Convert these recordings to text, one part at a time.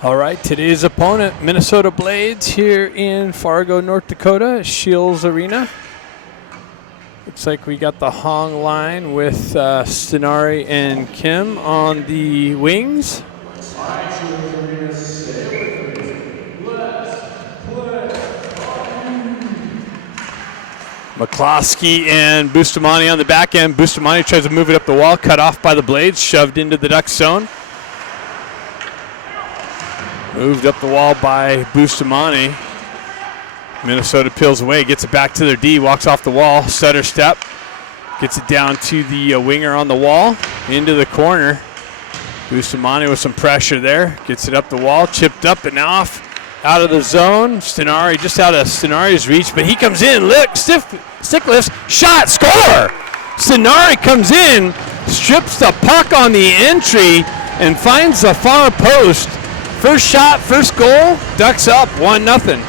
All right, today's opponent, Minnesota Blades here in Fargo, North Dakota, Shields Arena. Looks like we got the Hong line with Stenari and Kim on the wings. McCloskey and Bustamante on the back end. Bustamante tries to move it up the wall, cut off by the Blades, shoved into the Duck zone. Moved up the wall by Bustamante. Minnesota peels away, gets it back to their D, walks off the wall, stutter step. Gets it down to the winger on the wall, into the corner. Bustamante with some pressure there, gets it up the wall, chipped up and off, out of the zone. Stenari just out of Stenari's reach, but he comes in, stick lifts, shot, score! Stenari comes in, strips the puck on the entry, and finds the far post. First shot, first goal, Ducks up 1-0.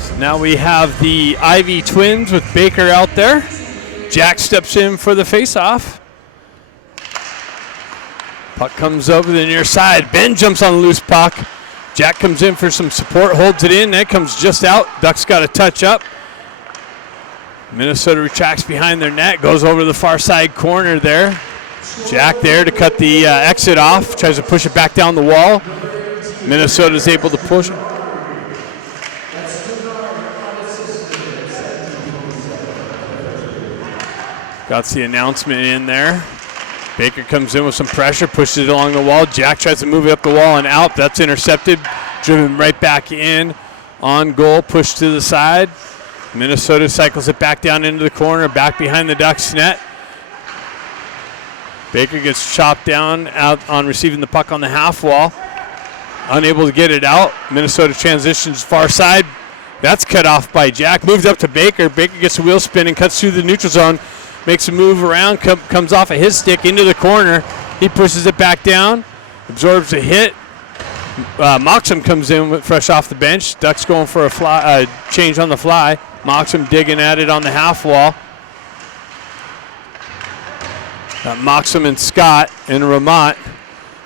So now we have the Ivy twins with Baker out there. Jack steps in for the face-off. Puck comes over the near side. Ben jumps on the loose puck. Jack comes in for some support, holds it in. That comes just out. Ducks got a touch up. Minnesota retracts behind their net, goes over the far side corner there. Jack there to cut the exit off, tries to push it back down the wall. Minnesota's able to push it. Got the announcement in there. Baker comes in with some pressure, pushes it along the wall. Jack tries to move it up the wall and out. That's intercepted, driven right back in. On goal, pushed to the side. Minnesota cycles it back down into the corner, back behind the Ducks net. Baker gets chopped down out on receiving the puck on the half wall. Unable to get it out. Minnesota transitions far side. That's cut off by Jack. Moves up to Baker. Baker gets a wheel spin and cuts through the neutral zone. Makes a move around, comes off of his stick into the corner. He pushes it back down, absorbs a hit. Moxham comes in fresh off the bench. Ducks going for a change on the fly. Moxham digging at it on the half wall. Moxham and Scott and Ramat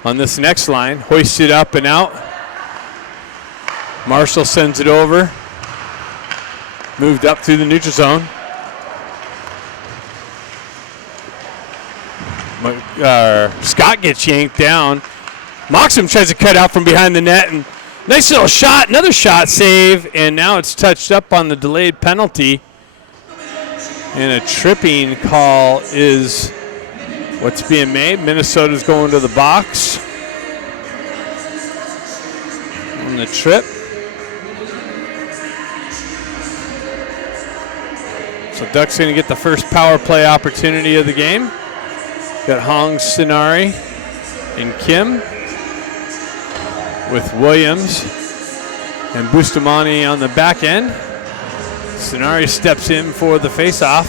on this next line. Hoists it up and out. Marshall sends it over. Moved up through the neutral zone. Scott gets yanked down. Moxham tries to cut out from behind the net, and nice little shot, another shot save, and now it's touched up on the delayed penalty. And a tripping call is what's being made. Minnesota's going to the box on the trip. So Ducks going to get the first power play opportunity of the game. Got Hong, Stenari, and Kim with Williams and Bustamante on the back end. Stenari steps in for the face-off.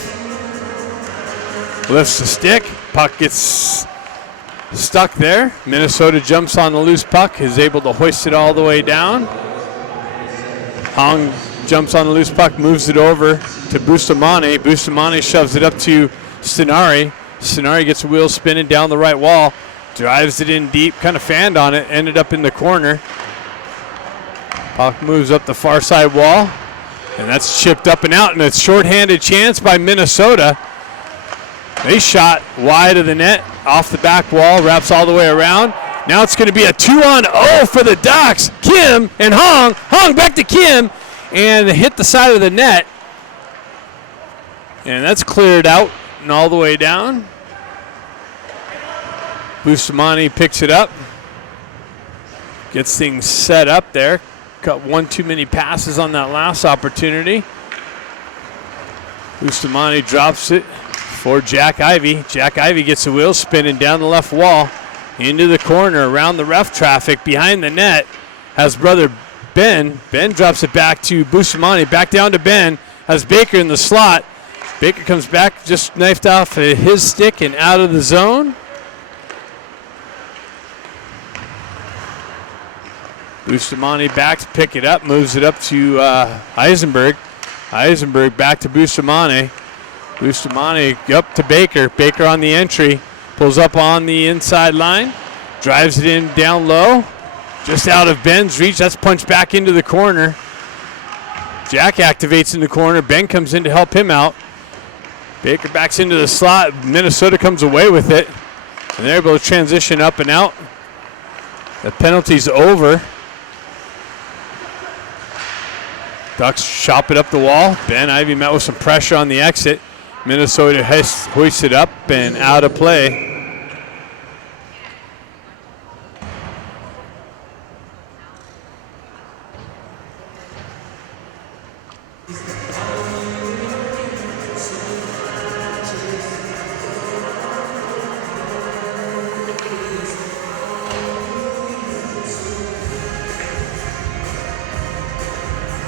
Lifts the stick. Puck gets stuck there. Minnesota jumps on the loose puck, is able to hoist it all the way down. Hong jumps on the loose puck, moves it over to Bustamante. Bustamante shoves it up to Stenari. Stenari gets a wheel spinning down the right wall, drives it in deep, kind of fanned on it, ended up in the corner. Puck moves up the far side wall, and that's chipped up and out, and it's shorthanded chance by Minnesota. They shot wide of the net, off the back wall, wraps all the way around. Now it's going to be a 2-on-0 for the Ducks. Kim and Hong. Hong back to Kim, and hit the side of the net. And that's cleared out and all the way down. Bustamante picks it up. Gets things set up there. Got one too many passes on that last opportunity. Bustamante drops it for Jack Ivy. Jack Ivy gets a wheel spinning down the left wall. Into the corner, around the ref traffic, behind the net. Has brother Ben. Ben drops it back to Bustamante. Back down to Ben. Has Baker in the slot. Baker comes back, just knifed off his stick and out of the zone. Bustamante back to pick it up, moves it up to Eisenberg. Eisenberg back to Bustamante. Bustamante up to Baker. Baker on the entry. Pulls up on the inside line. Drives it in down low. Just out of Ben's reach. That's punched back into the corner. Jack activates in the corner. Ben comes in to help him out. Baker backs into the slot. Minnesota comes away with it. And they're able to transition up and out. The penalty's over. Ducks chop it up the wall. Ben Ivy met with some pressure on the exit. Minnesota hoists it up and out of play.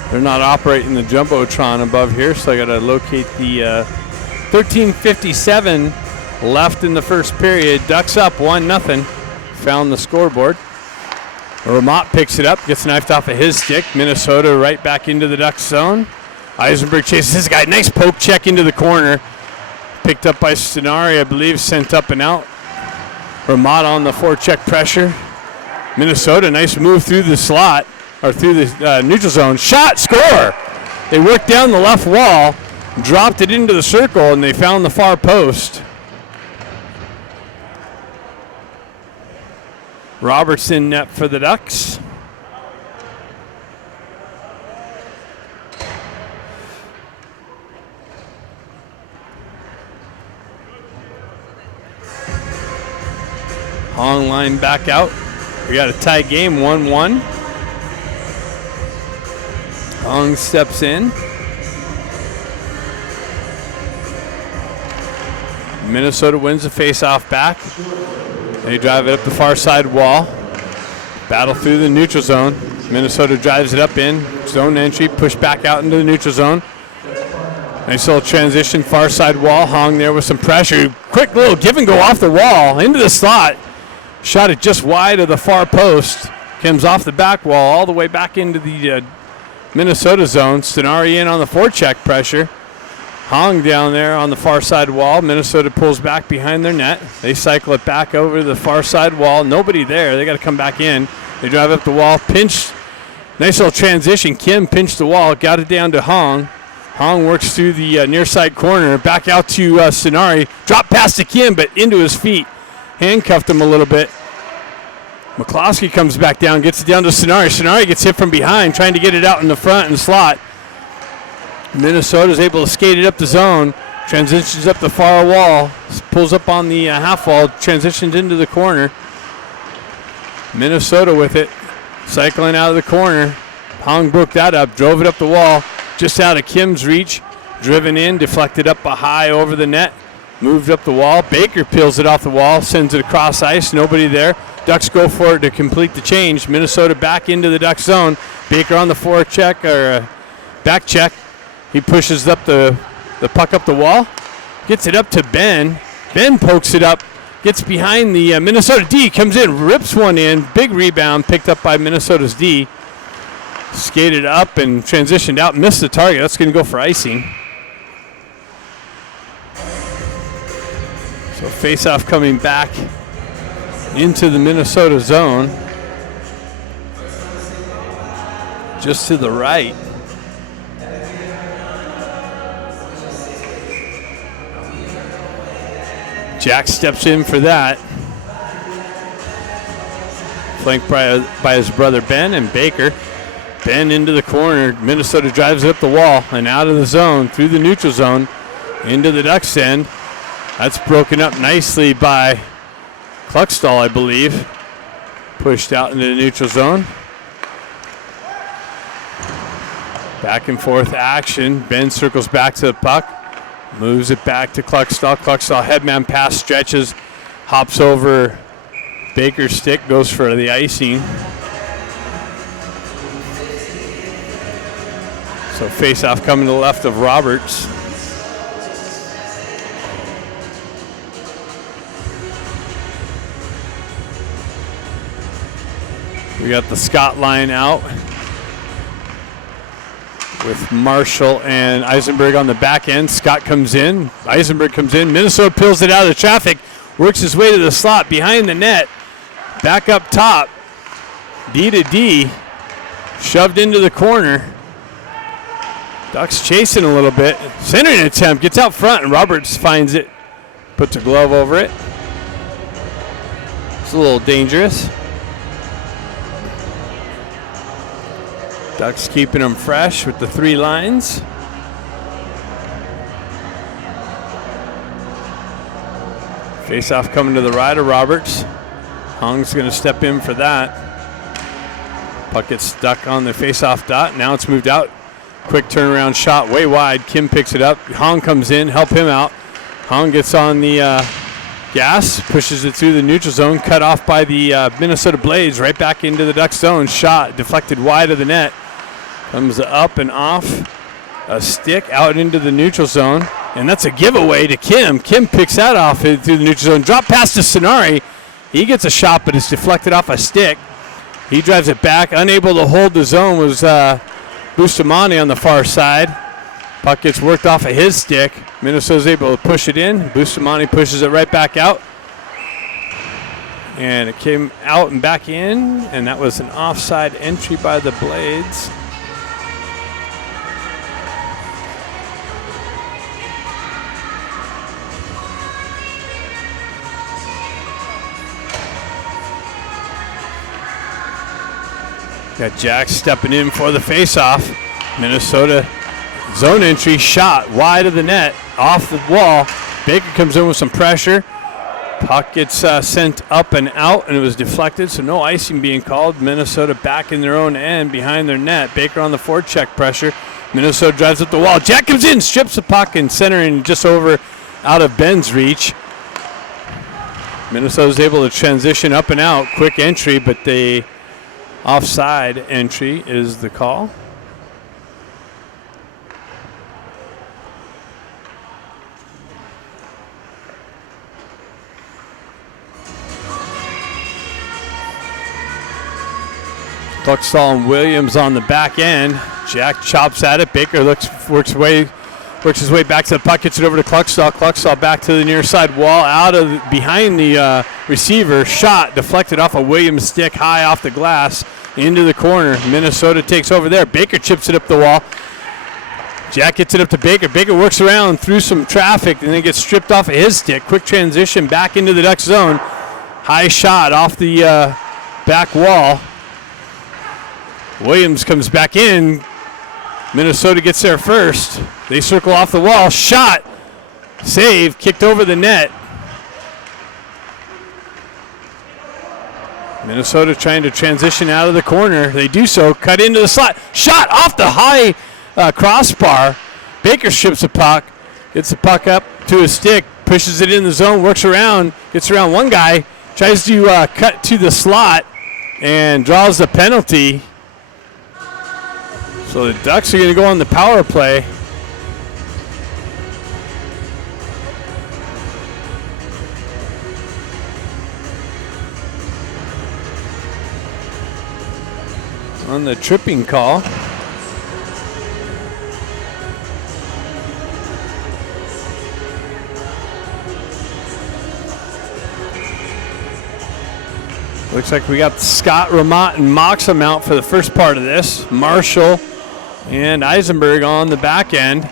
They're not operating the Jumbotron above here, so I got to locate the 13:57 left in the first period. Ducks up 1-0. Found the scoreboard. Ramot picks it up, gets knifed off of his stick. Minnesota right back into the Ducks zone. Eisenberg chases this guy. Nice poke check into the corner. Picked up by Stenari, I believe, sent up and out. Ramot on the forecheck pressure. Minnesota, nice move through the slot. Or through the neutral zone. Shot, score! They worked down the left wall, dropped it into the circle, and they found the far post. Robertson net for the Ducks. Hong line back out. We got a tie game, 1-1. Hong steps in. Minnesota wins the face-off back. They drive it up the far side wall. Battle through the neutral zone. Minnesota drives it up in. Zone entry, push back out into the neutral zone. Nice little transition, far side wall. Hong there with some pressure. Quick little give and go off the wall, into the slot. Shot it just wide of the far post. Comes off the back wall all the way back into the Minnesota zone. Stenari in on the forecheck pressure. Hong down there on the far side wall. Minnesota pulls back behind their net. They cycle it back over the far side wall. Nobody there. They got to come back in. They drive up the wall. Pinch. Nice little transition. Kim pinched the wall. Got it down to Hong. Hong works through the near side corner. Back out to Stenari. Drop past to Kim, but into his feet. Handcuffed him a little bit. McCloskey comes back down, gets it down to Stenari. Stenari gets hit from behind, trying to get it out in the front and slot. Minnesota's able to skate it up the zone, transitions up the far wall, pulls up on the half wall, transitions into the corner. Minnesota with it, cycling out of the corner. Hong broke that up, drove it up the wall, just out of Kim's reach. Driven in, deflected up a high over the net, moved up the wall. Baker peels it off the wall, sends it across ice, nobody there. Ducks go for it to complete the change. Minnesota back into the Ducks zone. Baker on the forecheck or back check. He pushes up the puck up the wall. Gets it up to Ben. Ben pokes it up. Gets behind the Minnesota D. Comes in, rips one in. Big rebound picked up by Minnesota's D. Skated up and transitioned out. Missed the target. That's going to go for icing. So face-off coming back into the Minnesota zone. Just to the right. Jack steps in for that. Flanked by his brother Ben and Baker. Ben into the corner. Minnesota drives it up the wall and out of the zone, through the neutral zone, into the Ducks end. That's broken up nicely by Kluckstall, I believe. Pushed out into the neutral zone. Back and forth action. Ben circles back to the puck. Moves it back to Kluckstall. Kluckstall headman pass, stretches, hops over Baker's stick, goes for the icing. So face-off coming to the left of Roberts. We got the Scott line out with Marshall and Eisenberg on the back end. Scott comes in. Eisenberg comes in. Minnesota peels it out of the traffic. Works his way to the slot behind the net. Back up top. D to D. Shoved into the corner. Ducks chasing a little bit. Centering attempt. Gets out front, and Roberts finds it. Puts a glove over it. It's a little dangerous. Ducks keeping them fresh with the 3 lines. Face-off coming to the right of Roberts. Hong's going to step in for that. Puck gets stuck on the face-off dot. Now it's moved out. Quick turnaround shot way wide. Kim picks it up. Hong comes in, help him out. Hong gets on the gas, pushes it through the neutral zone, cut off by the Minnesota Blades, right back into the Ducks zone. Shot deflected wide of the net. Comes up and off a stick out into the neutral zone. And that's a giveaway to Kim. Kim picks that off through the neutral zone. Drop pass to Sonari. He gets a shot, but it's deflected off a stick. He drives it back. Unable to hold the zone was Bustamante on the far side. Puck gets worked off of his stick. Minnesota's able to push it in. Bustamante pushes it right back out. And it came out and back in. And that was an offside entry by the Blades. Got Jack stepping in for the faceoff. Minnesota zone entry, shot wide of the net, off the wall. Baker comes in with some pressure. Puck gets sent up and out, and it was deflected, so no icing being called. Minnesota back in their own end behind their net. Baker on the forecheck pressure. Minnesota drives up the wall. Jack comes in, strips the puck, and centering just over out of Ben's reach. Minnesota's able to transition up and out. Quick entry, but the offside entry is the call. Cluxtall and Williams on the back end. Jack chops at it. Baker works his way back to the puck, gets it over to Cluxtall. Cluxtall back to the near side wall, behind the receiver. Shot deflected off a Williams stick, high off the glass into the corner. Minnesota takes over there. Baker chips it up the wall. Jack gets it up to Baker. Baker works around through some traffic and then gets stripped off of his stick. Quick transition back into the Ducks zone. High shot off the back wall. Williams comes back in. Minnesota gets there first. They circle off the wall. Shot. Save. Kicked over the net. Minnesota trying to transition out of the corner. They do so. Cut into the slot. Shot off the high crossbar. Baker strips the puck. Gets the puck up to his stick. Pushes it in the zone. Works around. Gets around one guy. Tries to cut to the slot. And draws the penalty. So the Ducks are going to go on the power play. On the tripping call. Looks like we got Scott, Ramot, and Moxham out for the first part of this. Marshall and Eisenberg on the back end.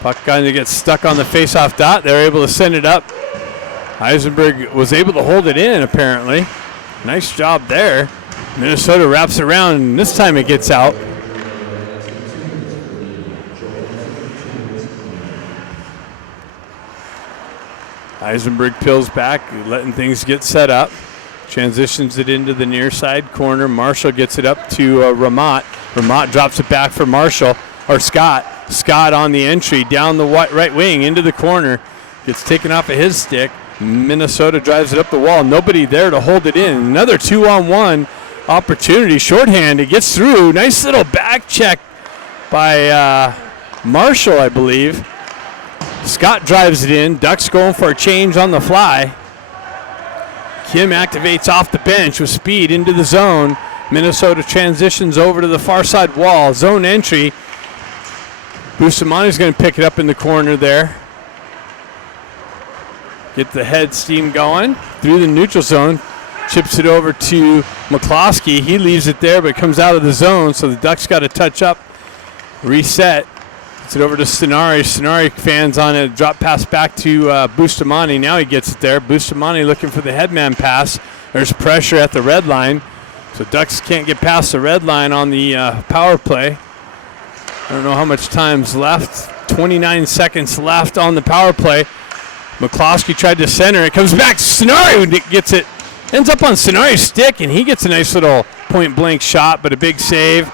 Puck kind of gets stuck on the face-off dot. They're able to send it up. Eisenberg was able to hold it in, apparently. Nice job there. Minnesota wraps around, and this time it gets out. Eisenberg peels back, letting things get set up. Transitions it into the near side corner. Marshall gets it up to Ramot. Ramot drops it back for Marshall, or Scott. Scott on the entry, down the right wing, into the corner. Gets taken off of his stick. Minnesota drives it up the wall. Nobody there to hold it in. Another 2-on-1 opportunity. Shorthand, it gets through. Nice little back check by Marshall, I believe. Scott drives it in. Ducks going for a change on the fly. Kim activates off the bench with speed into the zone. Minnesota transitions over to the far side wall. Zone entry. Bustamani's going to pick it up in the corner there. Get the head steam going through the neutral zone. Chips it over to McCloskey. He leaves it there, but comes out of the zone, so the Ducks got to touch up, reset. Gets it over to Stenari. Stenari fans on it. Drop pass back to Bustamani. Now he gets it there. Bustamani looking for the headman pass. There's pressure at the red line, so Ducks can't get past the red line on the power play. I don't know how much time's left. 29 seconds left on the power play. McCloskey tried to center. It comes back to Stenari who gets it. Ends up on Stenari's stick, and he gets a nice little point-blank shot, but a big save.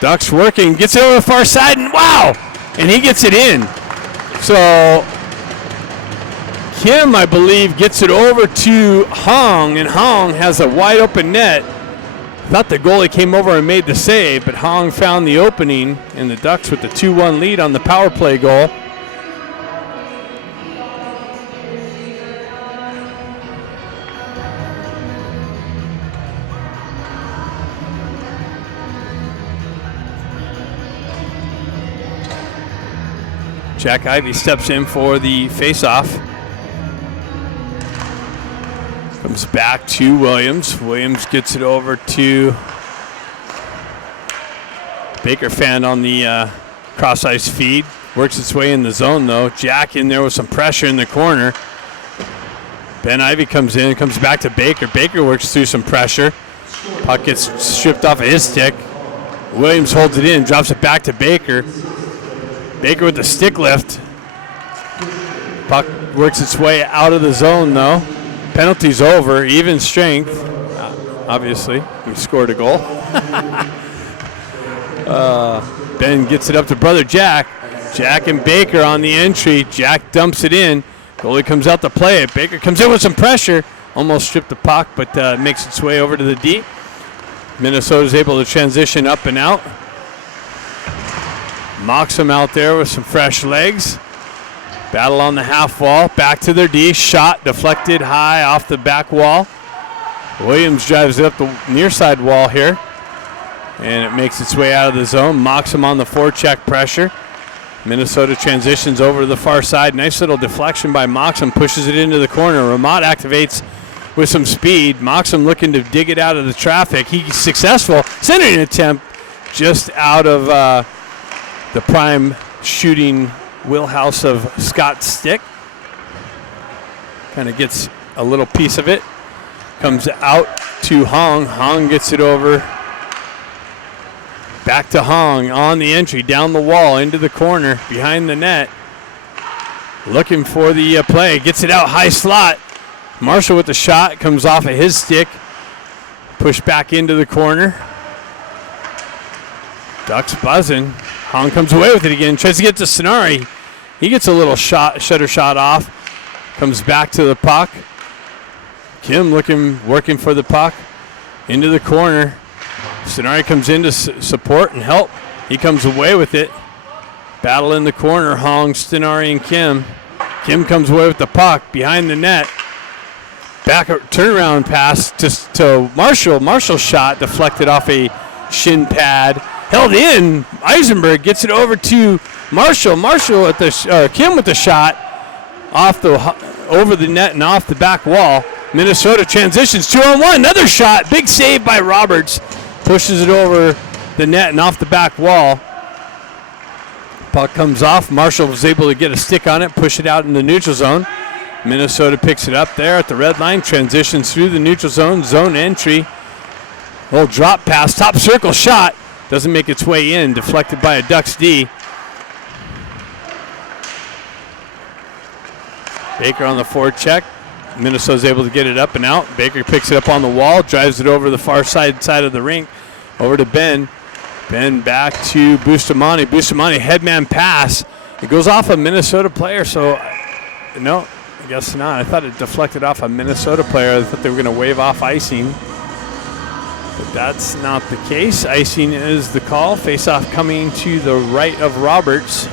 Ducks working. Gets it over the far side, and wow! And he gets it in. So Kim, I believe, gets it over to Hong, and Hong has a wide-open net. Thought the goalie came over and made the save, but Hong found the opening, and the Ducks with the 2-1 lead on the power play goal. Jack Ivey steps in for the face-off. Comes back to Williams. Williams gets it over to Baker fan on the cross-ice feed. Works its way in the zone, though. Jack in there with some pressure in the corner. Ben Ivey comes in, comes back to Baker. Baker works through some pressure. Puck gets stripped off of his stick. Williams holds it in, drops it back to Baker. Baker with the stick lift. Puck works its way out of the zone, though. Penalty's over, even strength. Obviously, we scored a goal. Ben gets it up to brother Jack. Jack and Baker on the entry. Jack dumps it in. Goalie comes out to play it. Baker comes in with some pressure. Almost stripped the puck, but makes its way over to the D. Minnesota's able to transition up and out. Mocks him out there with some fresh legs. Battle on the half wall. Back to their D. Shot deflected high off the back wall. Williams drives it up the near side wall here. And it makes its way out of the zone. Mocks him on the forecheck pressure. Minnesota transitions over to the far side. Nice little deflection by Moxham. Pushes it into the corner. Ramat activates with some speed. Moxham looking to dig it out of the traffic. He's successful. Centering attempt just out of the prime shooting wheelhouse of Scott's stick. Kind of gets a little piece of it. Comes out to Hong. Hong gets it over. Back to Hong on the entry, down the wall, into the corner, behind the net. Looking for the play. Gets it out, high slot. Marshall with the shot. Comes off of his stick. Pushed back into the corner. Ducks buzzing. Hong comes away with it again. Tries to get to Stenari. He gets a little shutter shot off. Comes back to the puck. Kim working for the puck. Into the corner. Stenari comes in to support and help. He comes away with it. Battle in the corner. Hong, Stenari, and Kim. Kim comes away with the puck behind the net. Back turnaround pass to Marshall. Marshall's shot deflected off a shin pad. Held in. Eisenberg gets it over to Marshall. Marshall at the Kim with the shot over the net and off the back wall. Minnesota transitions 2-on-1. Another shot. Big save by Roberts. Pushes it over the net and off the back wall. Puck comes off. Marshall was able to get a stick on it, push it out in the neutral zone. Minnesota picks it up there at the red line. Transitions through the neutral zone. Zone entry. Little drop pass. Top circle shot. Doesn't make its way in. Deflected by a Ducks D. Baker on the forecheck. Minnesota's able to get it up and out. Baker picks it up on the wall. Drives it over the far side of the rink. Over to Ben. Ben back to Bustamani. Bustamani headman pass. It goes off a Minnesota player, so no, I guess not. I thought it deflected off a Minnesota player. I thought they were going to wave off icing. But that's not the case. Icing is the call. Face-off coming to the right of Roberts.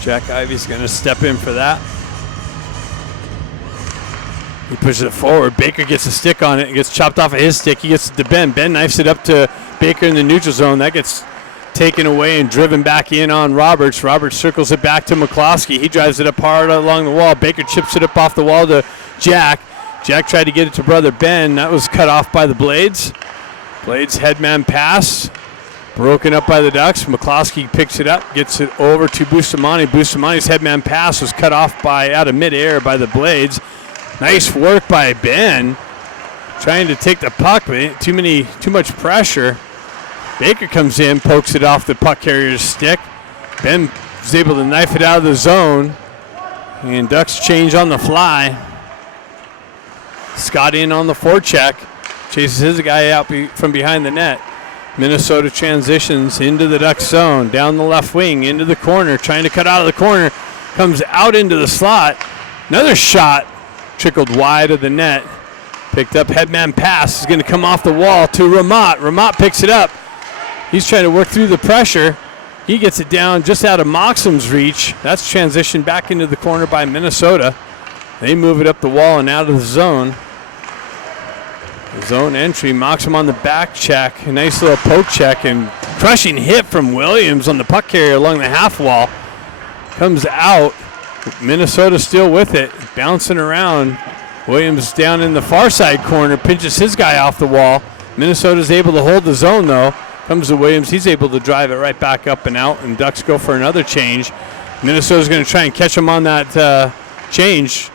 Jack Ivey's going to step in for that. He pushes it forward. Baker gets a stick on it. It gets chopped off of his stick. He gets it to Ben. Ben knifes it up to Baker in the neutral zone. That gets taken away and driven back in on Roberts. Roberts circles it back to McCloskey. He drives it up hard along the wall. Baker chips it up off the wall to Jack. Jack tried to get it to brother Ben. That was cut off by the Blades. Blades headman pass. Broken up by the Ducks. McCloskey picks it up, gets it over to Bustamante. Bustamani's headman pass was cut off out of midair by the Blades. Nice work by Ben, trying to take the puck, but too much pressure. Baker comes in, pokes it off the puck carrier's stick. Ben is able to knife it out of the zone, and Ducks change on the fly. Scott in on the forecheck, chases his guy out from behind the net. Minnesota transitions into the Ducks zone, down the left wing, into the corner, trying to cut out of the corner, comes out into the slot. Another shot trickled wide of the net. Picked up, headman pass is going to come off the wall to Ramat. Ramat picks it up. He's trying to work through the pressure. He gets it down just out of Moxham's reach. That's transitioned back into the corner by Minnesota. They move it up the wall and out of the zone. The zone entry, Moxham on the back check. A nice little poke check and crushing hit from Williams on the puck carrier along the half wall. Comes out. Minnesota still with it, bouncing around. Williams down in the far side corner, pinches his guy off the wall. Minnesota's able to hold the zone though. Comes to Williams, he's able to drive it right back up and out, and Ducks go for another change. Minnesota's going to try and catch him on that change.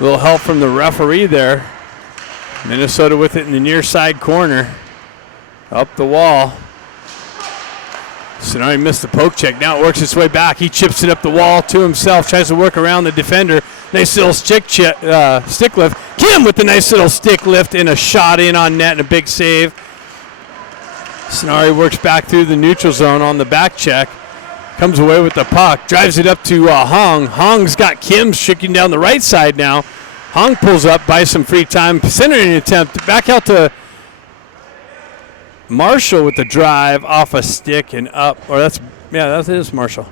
A little help from the referee there. Minnesota with it in the near side corner. Up the wall. Sonari missed the poke check. Now it works its way back. He chips it up the wall to himself. Tries to work around the defender. Nice little stick lift. Kim with the nice little stick lift and a shot in on net and a big save. Sonari works back through the neutral zone on the back check. Comes away with the puck. Drives it up to Hong. Hong's got Kim streaking down the right side now. Hong pulls up, buys some free time. Centering attempt. Back out to Marshall with the drive off a stick and up. Or that is Marshall.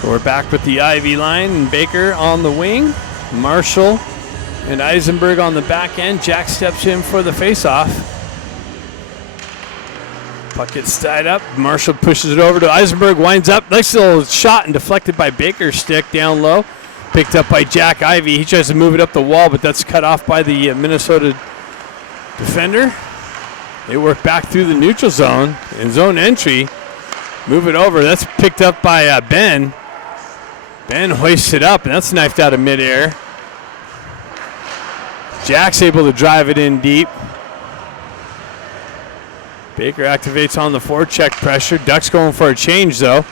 So we're back with the Ivy line and Baker on the wing. Marshall and Eisenberg on the back end. Jack steps in for the faceoff. Puck gets tied up. Marshall pushes it over to Eisenberg, winds up. Nice little shot and deflected by Baker's stick down low. Picked up by Jack Ivey. He tries to move it up the wall, but that's cut off by the Minnesota defender. They work back through the neutral zone in zone entry. Move it over. That's picked up by Ben. Ben hoists it up, and that's knifed out of midair. Jack's able to drive it in deep. Baker activates on the forecheck pressure. Ducks going for a change, though.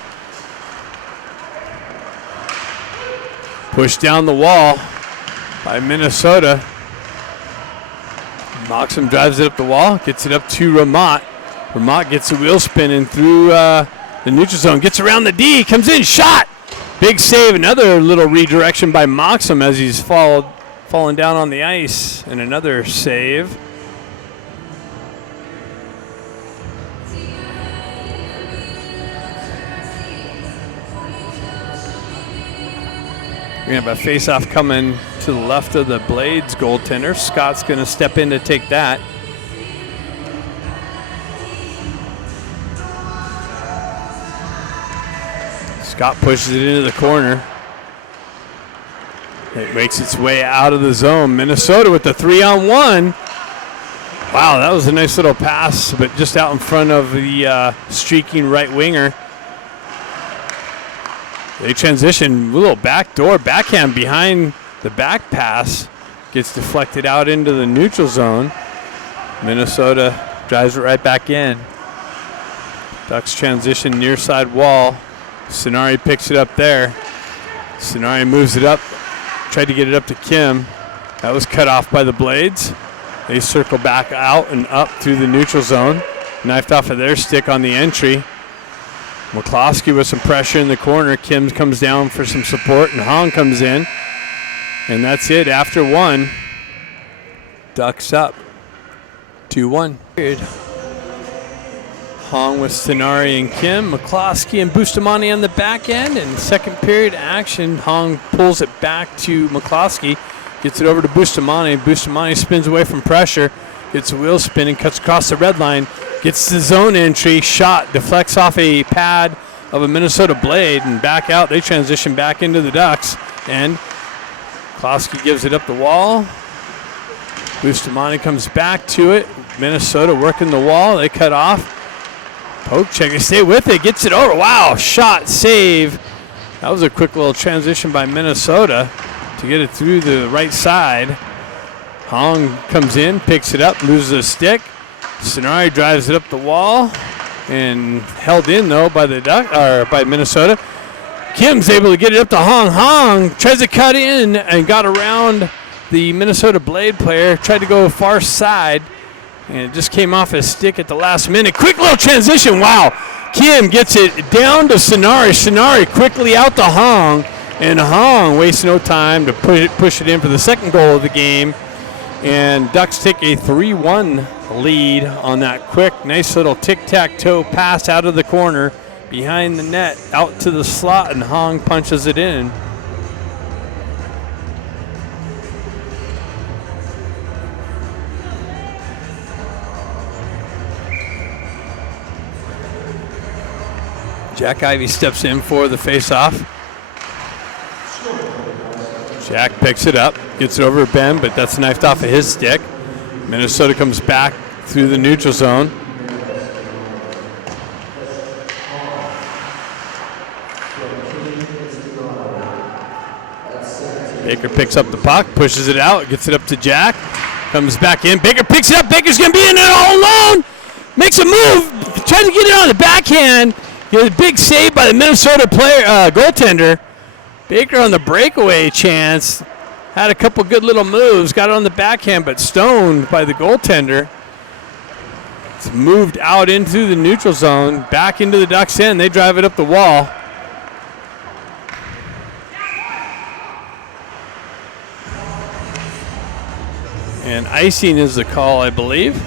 Pushed down the wall by Minnesota. Moxham drives it up the wall, gets it up to Ramat. Ramat gets a wheel spinning through the neutral zone, gets around the D, comes in, shot! Big save, another little redirection by Moxham as he's fallen down on the ice, and another save. We're going to have a face-off coming to the left of the Blades goaltender. Scott's going to step in to take that. Scott pushes it into the corner. It makes its way out of the zone. Minnesota with the 3-on-1. Wow, that was a nice little pass, but just out in front of the streaking right winger. They transition, a little backdoor backhand behind the back pass. Gets deflected out into the neutral zone. Minnesota drives it right back in. Ducks transition near side wall. Sonari picks it up there. Sonari moves it up. Tried to get it up to Kim. That was cut off by the Blades. They circle back out and up through the neutral zone. Knifed off of their stick on the entry. McCloskey with some pressure in the corner. Kim comes down for some support, and Hong comes in. And that's it after one. Ducks up 2-1. Hong with Stenari and Kim. McCloskey and Bustamante on the back end. And second period action, Hong pulls it back to McCloskey. Gets it over to Bustamante. Bustamante spins away from pressure. Gets a wheel spin and cuts across the red line. Gets the zone entry. Shot deflects off a pad of a Minnesota Blade and back out. They transition back into the Ducks. And McCloskey gives it up the wall. Bustamante comes back to it. Minnesota working the wall. They cut off. Poke check. They stay with it. Gets it over. Wow. Shot. Save. That was a quick little transition by Minnesota to get it through the right side. Hong comes in, picks it up, loses a stick. Stenari drives it up the wall and held in though by by Minnesota. Kim's able to get it up to Hong. Hong tries to cut in and got around the Minnesota Blade player. Tried to go far side and it just came off his stick at the last minute. Quick little transition. Wow. Kim gets it down to Stenari. Stenari quickly out to Hong. And Hong wastes no time to push it in for the second goal of the game. And Ducks take a 3-1 lead on that quick, nice little tic-tac-toe pass out of the corner behind the net, out to the slot, and Hong punches it in. Jack Ivey steps in for the face-off. Jack picks it up, gets it over Ben, but that's knifed off of his stick. Minnesota comes back through the neutral zone. Baker picks up the puck, pushes it out, gets it up to Jack, comes back in. Baker picks it up. Baker's going to be in there all alone. Makes a move, tries to get it on the backhand. Get a big save by the Minnesota player, goaltender. Baker on the breakaway chance. Had a couple good little moves. Got it on the backhand, but stoned by the goaltender. It's moved out into the neutral zone. Back into the Ducks' end. They drive it up the wall. And icing is the call, I believe.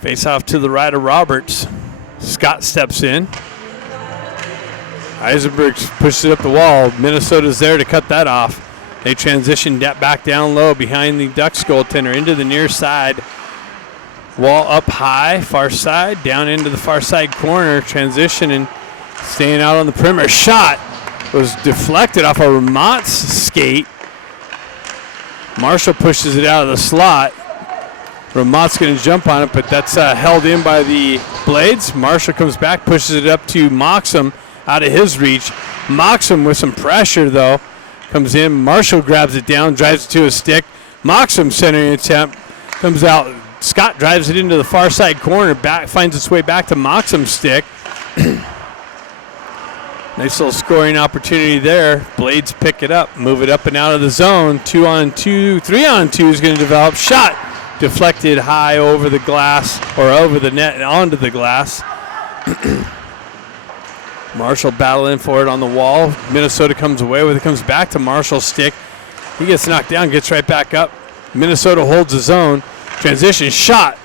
Face off to the right of Roberts. Scott steps in. Eisenberg pushes it up the wall. Minnesota's there to cut that off. They transition back down low behind the Ducks goaltender into the near side. Wall up high, far side, down into the far side corner. Transition and staying out on the perimeter. Shot was deflected off of Ramott's skate. Marshall pushes it out of the slot. Ramott's going to jump on it, but that's held in by the Blades. Marshall comes back, pushes it up to Moxham out of his reach. Moxham with some pressure, though, comes in. Marshall grabs it down, drives it to his stick. Moxham centering attempt comes out. Scott drives it into the far side corner, finds its way back to Moxham's stick. Nice little scoring opportunity there. Blades pick it up, move it up and out of the zone. 2-on-2, 3-on-2 is going to develop. Shot deflected high over the glass, or over the net and onto the glass. Marshall battling for it on the wall. Minnesota comes away with it, comes back to Marshall's stick. He gets knocked down, gets right back up. Minnesota holds the zone. Transition shot.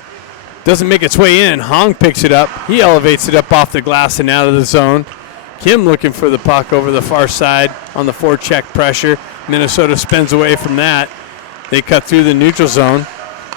Doesn't make its way in. Hong picks it up. He elevates it up off the glass and out of the zone. Kim looking for the puck over the far side on the forecheck pressure. Minnesota spins away from that. They cut through the neutral zone.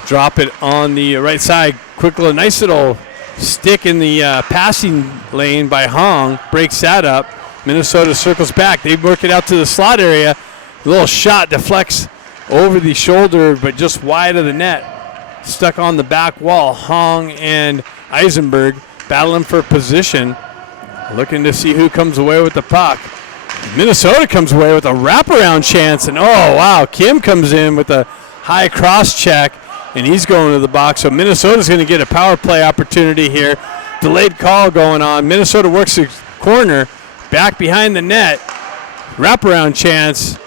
Drop it on the right side. Quick little, nice little stick in the passing lane by Hong. Breaks that up. Minnesota circles back. They work it out to the slot area. A little shot deflects over the shoulder, but just wide of the net. Stuck on the back wall. Hong and Eisenberg battling for position. Looking to see who comes away with the puck. Minnesota comes away with a wraparound chance. And, oh, wow, Kim comes in with a high cross check. And he's going to the box. So Minnesota's going to get a power play opportunity here. Delayed call going on. Minnesota works the corner. back behind the net. Wraparound chance.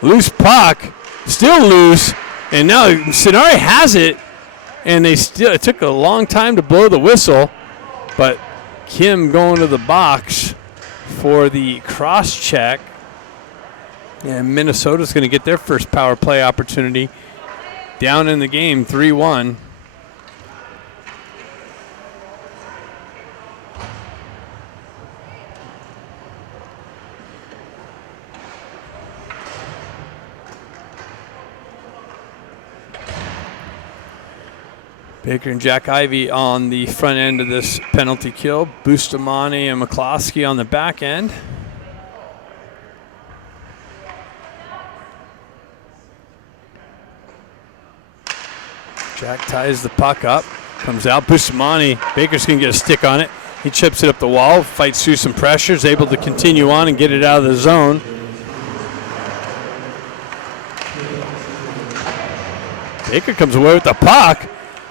Loose puck. Still loose. And now Stenari has it. And it took a long time to blow the whistle. But Kim going to the box for the cross check. And Minnesota's going to get their first power play opportunity. Down in the game, 3-1. Baker and Jack Ivey on the front end of this penalty kill. Bustamante and McCloskey on the back end. Jack ties the puck up, comes out. Bustamante, Baker's going to get a stick on it. He chips it up the wall, fights through some pressures, able to continue on and get it out of the zone. Baker comes away with the puck.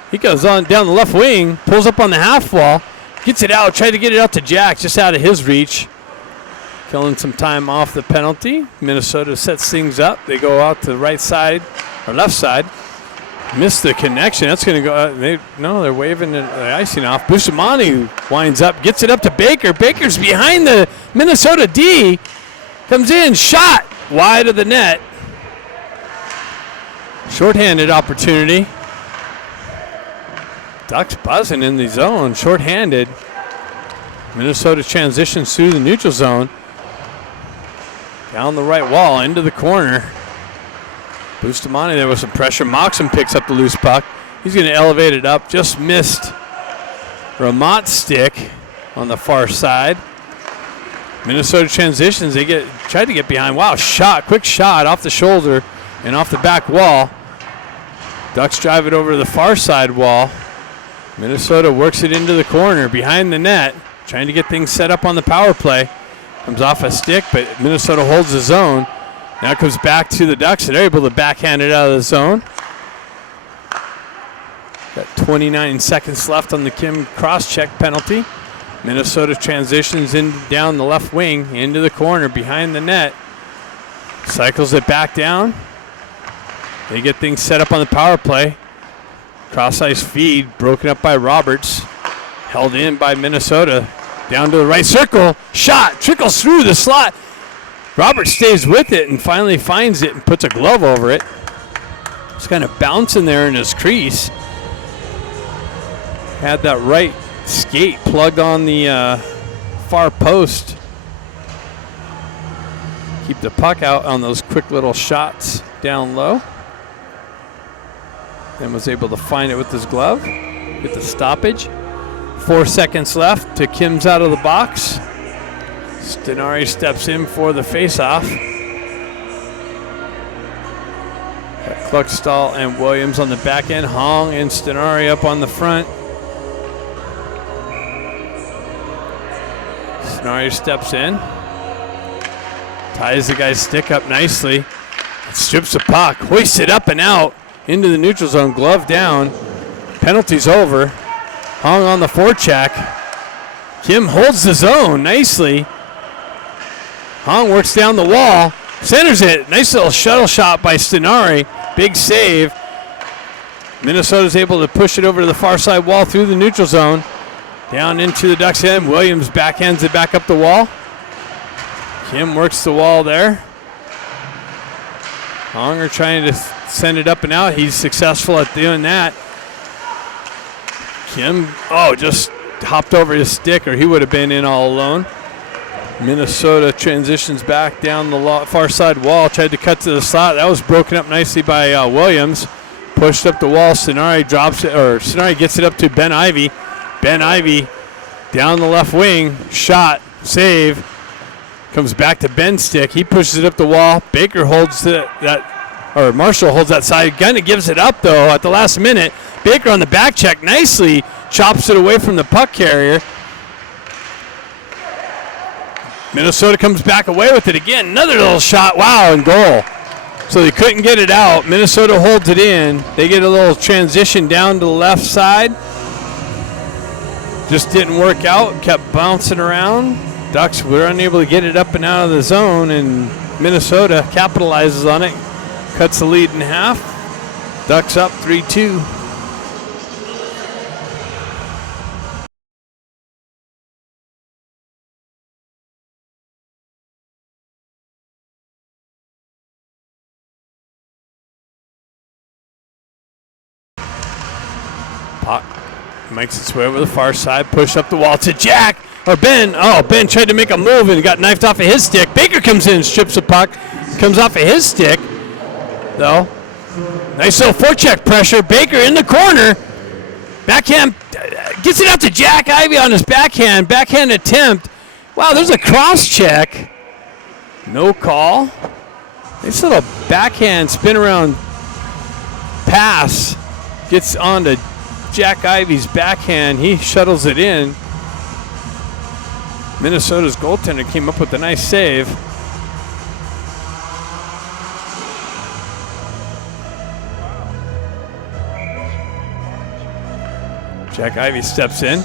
He goes on down the left wing, pulls up on the half wall, gets it out, tried to get it out to Jack, just out of his reach. Killing some time off the penalty. Minnesota sets things up. They go out to the right side, or left side. Missed the connection. That's going to go. They're waving the icing off. Bustamante winds up, gets it up to Baker. Baker's behind the Minnesota D. Comes in, shot wide of the net. Shorthanded opportunity. Ducks buzzing in the zone, shorthanded. Minnesota transitions through the neutral zone. Down the right wall, into the corner. Bustamante, there was some pressure. Moxon picks up the loose puck. He's going to elevate it up. Just missed Ramott's stick on the far side. Minnesota transitions. They tried to get behind. Wow, quick shot off the shoulder and off the back wall. Ducks drive it over to the far side wall. Minnesota works it into the corner behind the net, trying to get things set up on the power play. Comes off a stick, but Minnesota holds the zone. Now it comes back to the Ducks, and they're able to backhand it out of the zone. Got 29 seconds left on the Kim cross-check penalty. Minnesota transitions down the left wing, into the corner, behind the net. Cycles it back down. They get things set up on the power play. Cross-ice feed, broken up by Roberts. Held in by Minnesota. Down to the right circle. Shot, trickles through the slot. Roberts stays with it and finally finds it and puts a glove over it. It's kind of bouncing there in his crease. Had that right skate plugged on the far post. Keep the puck out on those quick little shots down low. Then was able to find it with his glove. Get the stoppage. 4 seconds left to Kim's out of the box. Stenari steps in for the face-off. Kluckstall and Williams on the back end. Hong and Stenari up on the front. Stenari steps in. Ties the guy's stick up nicely. Strips the puck. Hoists it up and out. Into the neutral zone. Glove down. Penalty's over. Hong on the forecheck. Kim holds the zone nicely. Hong works down the wall. Centers it. Nice little shuttle shot by Stenari. Big save. Minnesota's able to push it over to the far side wall through the neutral zone. Down into the Ducks' end. Williams backhands it back up the wall. Kim works the wall there. Honger trying to send it up and out. He's successful at doing that. Kim, just hopped over his stick, or he would have been in all alone. Minnesota transitions back down the far side wall. Tried to cut to the slot. That was broken up nicely by Williams. Pushed up the wall. Stenari drops it, or Stenari gets it up to Ben Ivey. Ben Ivey down the left wing. Shot. Save. Comes back to Ben's stick. He pushes it up the wall. Baker holds Marshall holds that side. Kind of gives it up, though, at the last minute. Baker on the back check nicely chops it away from the puck carrier. Minnesota comes back away with it again. Another little shot. Wow, and goal. So they couldn't get it out. Minnesota holds it in. They get a little transition down to the left side. Just didn't work out. Kept bouncing around. Ducks were unable to get it up and out of the zone, and Minnesota capitalizes on it, cuts the lead in half. Ducks up 3-2. Puck makes its way over the far side, push up the wall to Jack, or Ben. Oh, Ben tried to make a move and got knifed off of his stick. Baker comes in, strips the puck, comes off of his stick, though. Nice little forecheck pressure. Baker in the corner. Backhand, gets it out to Jack Ivey on his backhand. Backhand attempt. Wow, there's a cross check. No call. Nice little backhand spin around pass. Gets onto Jack Ivey's backhand. He shuttles it in. Minnesota's goaltender came up with a nice save. Jack Ivey steps in.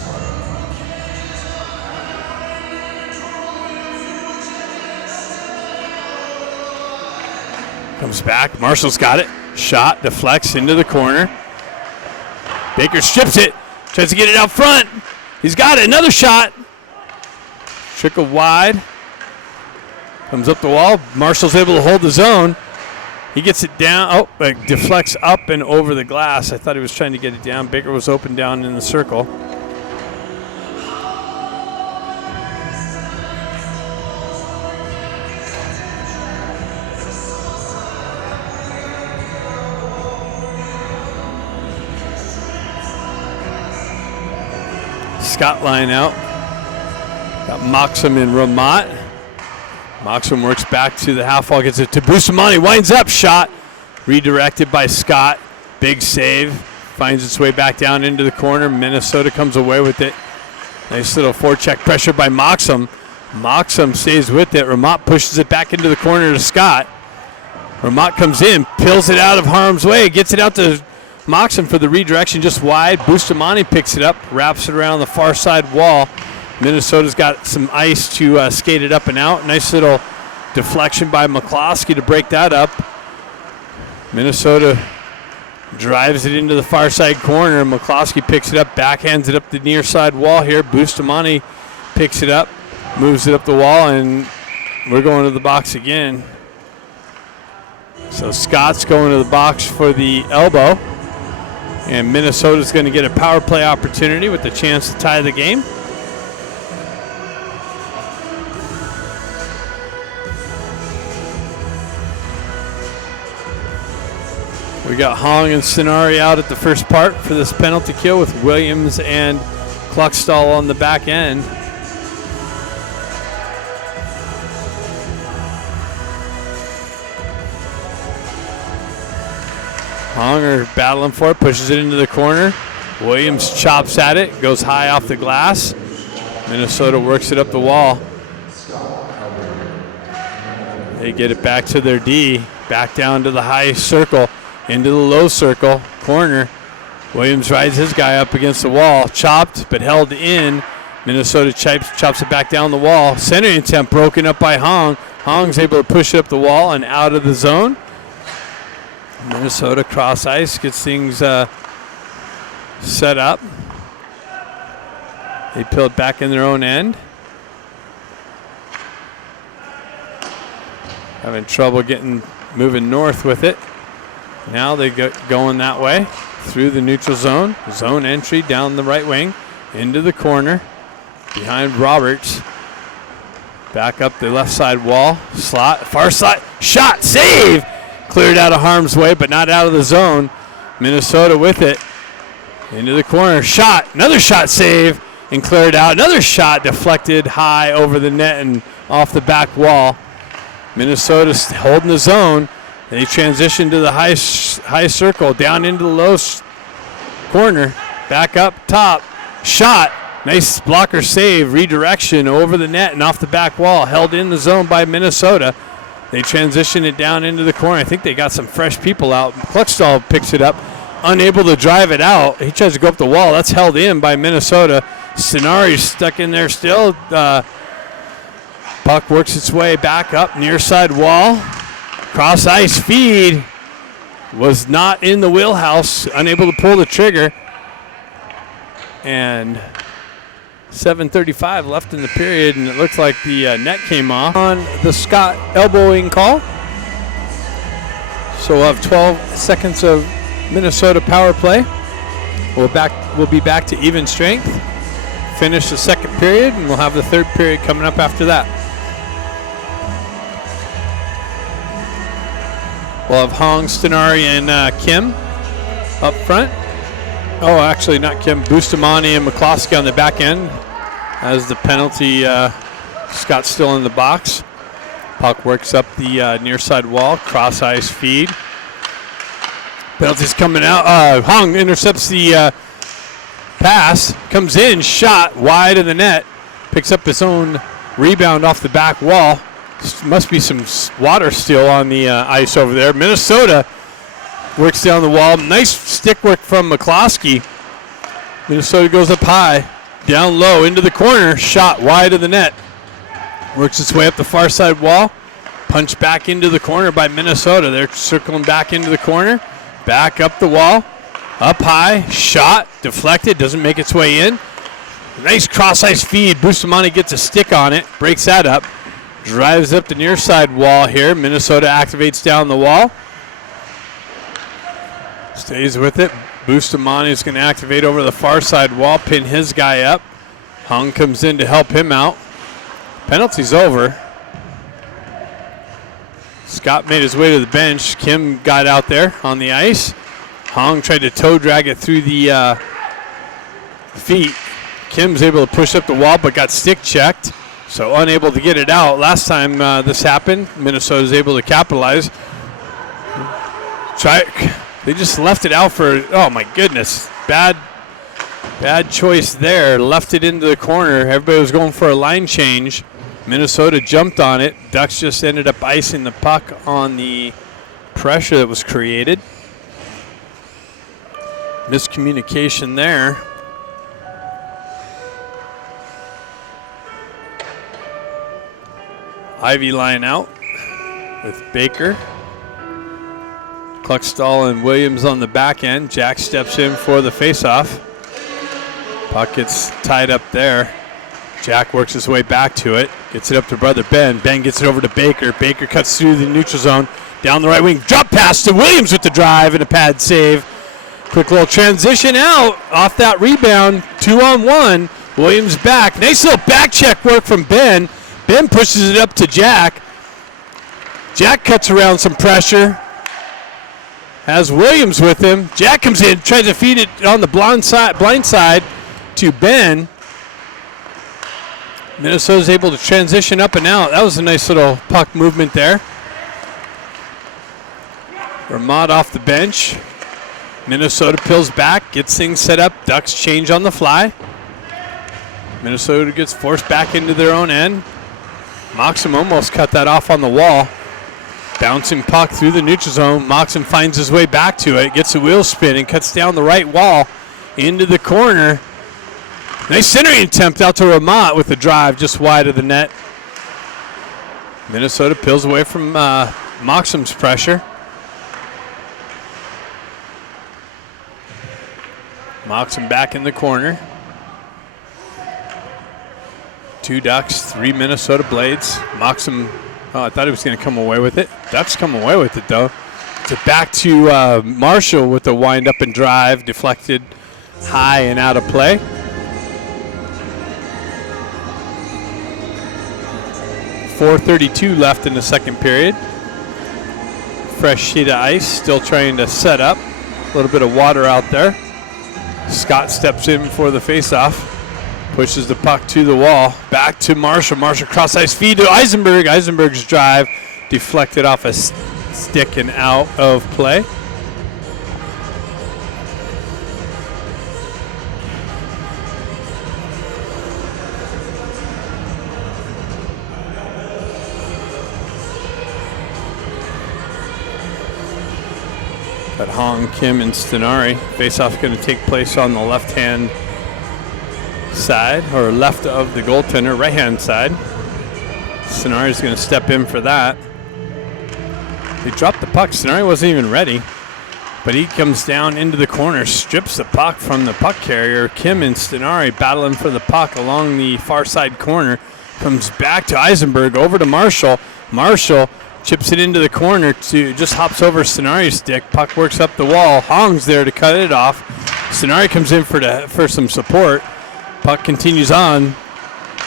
Comes back. Marshall's got it. Shot, deflects into the corner. Baker strips it. Tries to get it out front. He's got it. Another shot. Trickle wide. Comes up the wall. Marshall's able to hold the zone. He gets it down. Oh, it deflects up and over the glass. I thought he was trying to get it down. Baker was open down in the circle. Scott line out. Got Moxham and Ramat. Moxham works back to the half wall, gets it to Bustamante, winds up, shot. Redirected by Scott. Big save. Finds its way back down into the corner. Minnesota comes away with it. Nice little forecheck pressure by Moxham. Moxham stays with it. Ramat pushes it back into the corner to Scott. Ramat comes in, peels it out of harm's way, gets it out to Moxham for the redirection just wide. Bustamante picks it up, wraps it around the far side wall. Minnesota's got some ice to skate it up and out. Nice little deflection by McCloskey to break that up. Minnesota drives it into the far side corner. McCloskey picks it up, backhands it up the near side wall here. Bustamante picks it up, moves it up the wall, and we're going to the box again. So Scott's going to the box for the elbow. And Minnesota's going to get a power play opportunity with the chance to tie the game. We got Hong and Sinari out at the first part for this penalty kill with Williams and Kluckstall on the back end. Hong are battling for it, pushes it into the corner. Williams chops at it, goes high off the glass. Minnesota works it up the wall. They get it back to their D, back down to the high circle, into the low circle, corner. Williams rides his guy up against the wall, chopped but held in. Minnesota chops it back down the wall. Centering attempt broken up by Hong. Hong's able to push it up the wall and out of the zone. Minnesota cross ice, gets things set up. They peeled back in their own end. Having trouble moving north with it. Now they going that way through the neutral zone. Zone entry down the right wing into the corner behind Roberts. Back up the left side wall. Slot, far side, shot, save! Cleared out of harm's way, but not out of the zone. Minnesota with it. Into the corner, shot, another shot, save, and cleared out. Another shot deflected high over the net and off the back wall. Minnesota's holding the zone. They transition to the high circle, down into the low corner, back up top, shot, nice blocker save, redirection over the net and off the back wall, held in the zone by Minnesota. They transition it down into the corner. I think they got some fresh people out. Kluckstall picks it up, unable to drive it out. He tries to go up the wall. That's held in by Minnesota. Sinari's stuck in there still. Puck works its way back up near side wall. Cross ice feed was not in the wheelhouse, unable to pull the trigger. And 7:35 left in the period, and it looks like the net came off on the Scott elbowing call. So we'll have 12 seconds of Minnesota power play. We'll be back to even strength. Finish the second period, and we'll have the third period coming up after that. We'll have Hong, Stenari, and Kim up front. Oh, actually not Kim. Bustamante and McCloskey on the back end. As the penalty, Scott's still in the box. Puck works up the near side wall. Cross ice feed. Penalty's coming out. Hong intercepts the pass. Comes in, shot wide of the net. Picks up his own rebound off the back wall. Must be some water still on the ice over there. Minnesota works down the wall. Nice stick work from McCloskey. Minnesota goes up high, down low, into the corner. Shot wide of the net. Works its way up the far side wall. Punch back into the corner by Minnesota. They're circling back into the corner. Back up the wall. Up high. Shot. Deflected. Doesn't make its way in. Nice cross ice feed. Bustamante gets a stick on it. Breaks that up. Drives up the near side wall here. Minnesota activates down the wall. Stays with it. Bustamante is going to activate over the far side wall, pin his guy up. Hung comes in to help him out. Penalty's over. Scott made his way to the bench. Kim got out there on the ice. Hong tried to toe drag it through the feet. Kim's able to push up the wall but got stick checked. So unable to get it out. Last time this happened, Minnesota was able to capitalize. They just left it out for, oh my goodness, bad choice there. Left it into the corner. Everybody was going for a line change. Minnesota jumped on it. Ducks just ended up icing the puck on the pressure that was created. Miscommunication there. Ivy line out with Baker. Kluckstall and Williams on the back end. Jack steps in for the faceoff. Puck gets tied up there. Jack works his way back to it. Gets it up to brother Ben. Ben gets it over to Baker. Baker cuts through the neutral zone. Down the right wing. Drop pass to Williams with the drive and a pad save. Quick little transition out off that rebound. 2-on-1. Williams back. Nice little back check work from Ben. Ben pushes it up to Jack. Jack cuts around some pressure. Has Williams with him. Jack comes in, tries to feed it on the blind side to Ben. Minnesota's able to transition up and out. That was a nice little puck movement there. Ramad off the bench. Minnesota peels back, gets things set up. Ducks change on the fly. Minnesota gets forced back into their own end. Moxham almost cut that off on the wall. Bouncing puck through the neutral zone. Moxham finds his way back to it. Gets a wheel spin and cuts down the right wall into the corner. Nice centering attempt out to Ramat with the drive just wide of the net. Minnesota peels away from Moxham's pressure. Moxham back in the corner. 2 Ducks, 3 Minnesota Blades. Moxham, I thought he was going to come away with it. Ducks come away with it, though. It's back to Marshall with the wind up and drive. Deflected high and out of play. .432 left in the second period. Fresh sheet of ice, still trying to set up. A little bit of water out there. Scott steps in for the faceoff. Pushes the puck to the wall. Back to Marshall. Marshall cross ice feed to Eisenberg. Eisenberg's drive deflected off a stick and out of play. Got Hong, Kim, and Stenari. Faceoff going to take place on the left-hand side, or left of the goaltender, right-hand side. Sonari's going to step in for that. They dropped the puck. Sonari wasn't even ready. But he comes down into the corner, strips the puck from the puck carrier. Kim and Stenari battling for the puck along the far side corner. Comes back to Eisenberg, over to Marshall. Marshall chips it into the corner, just hops over Stenari's stick. Puck works up the wall. Hong's there to cut it off. Stenari comes in for some support. Puck continues on.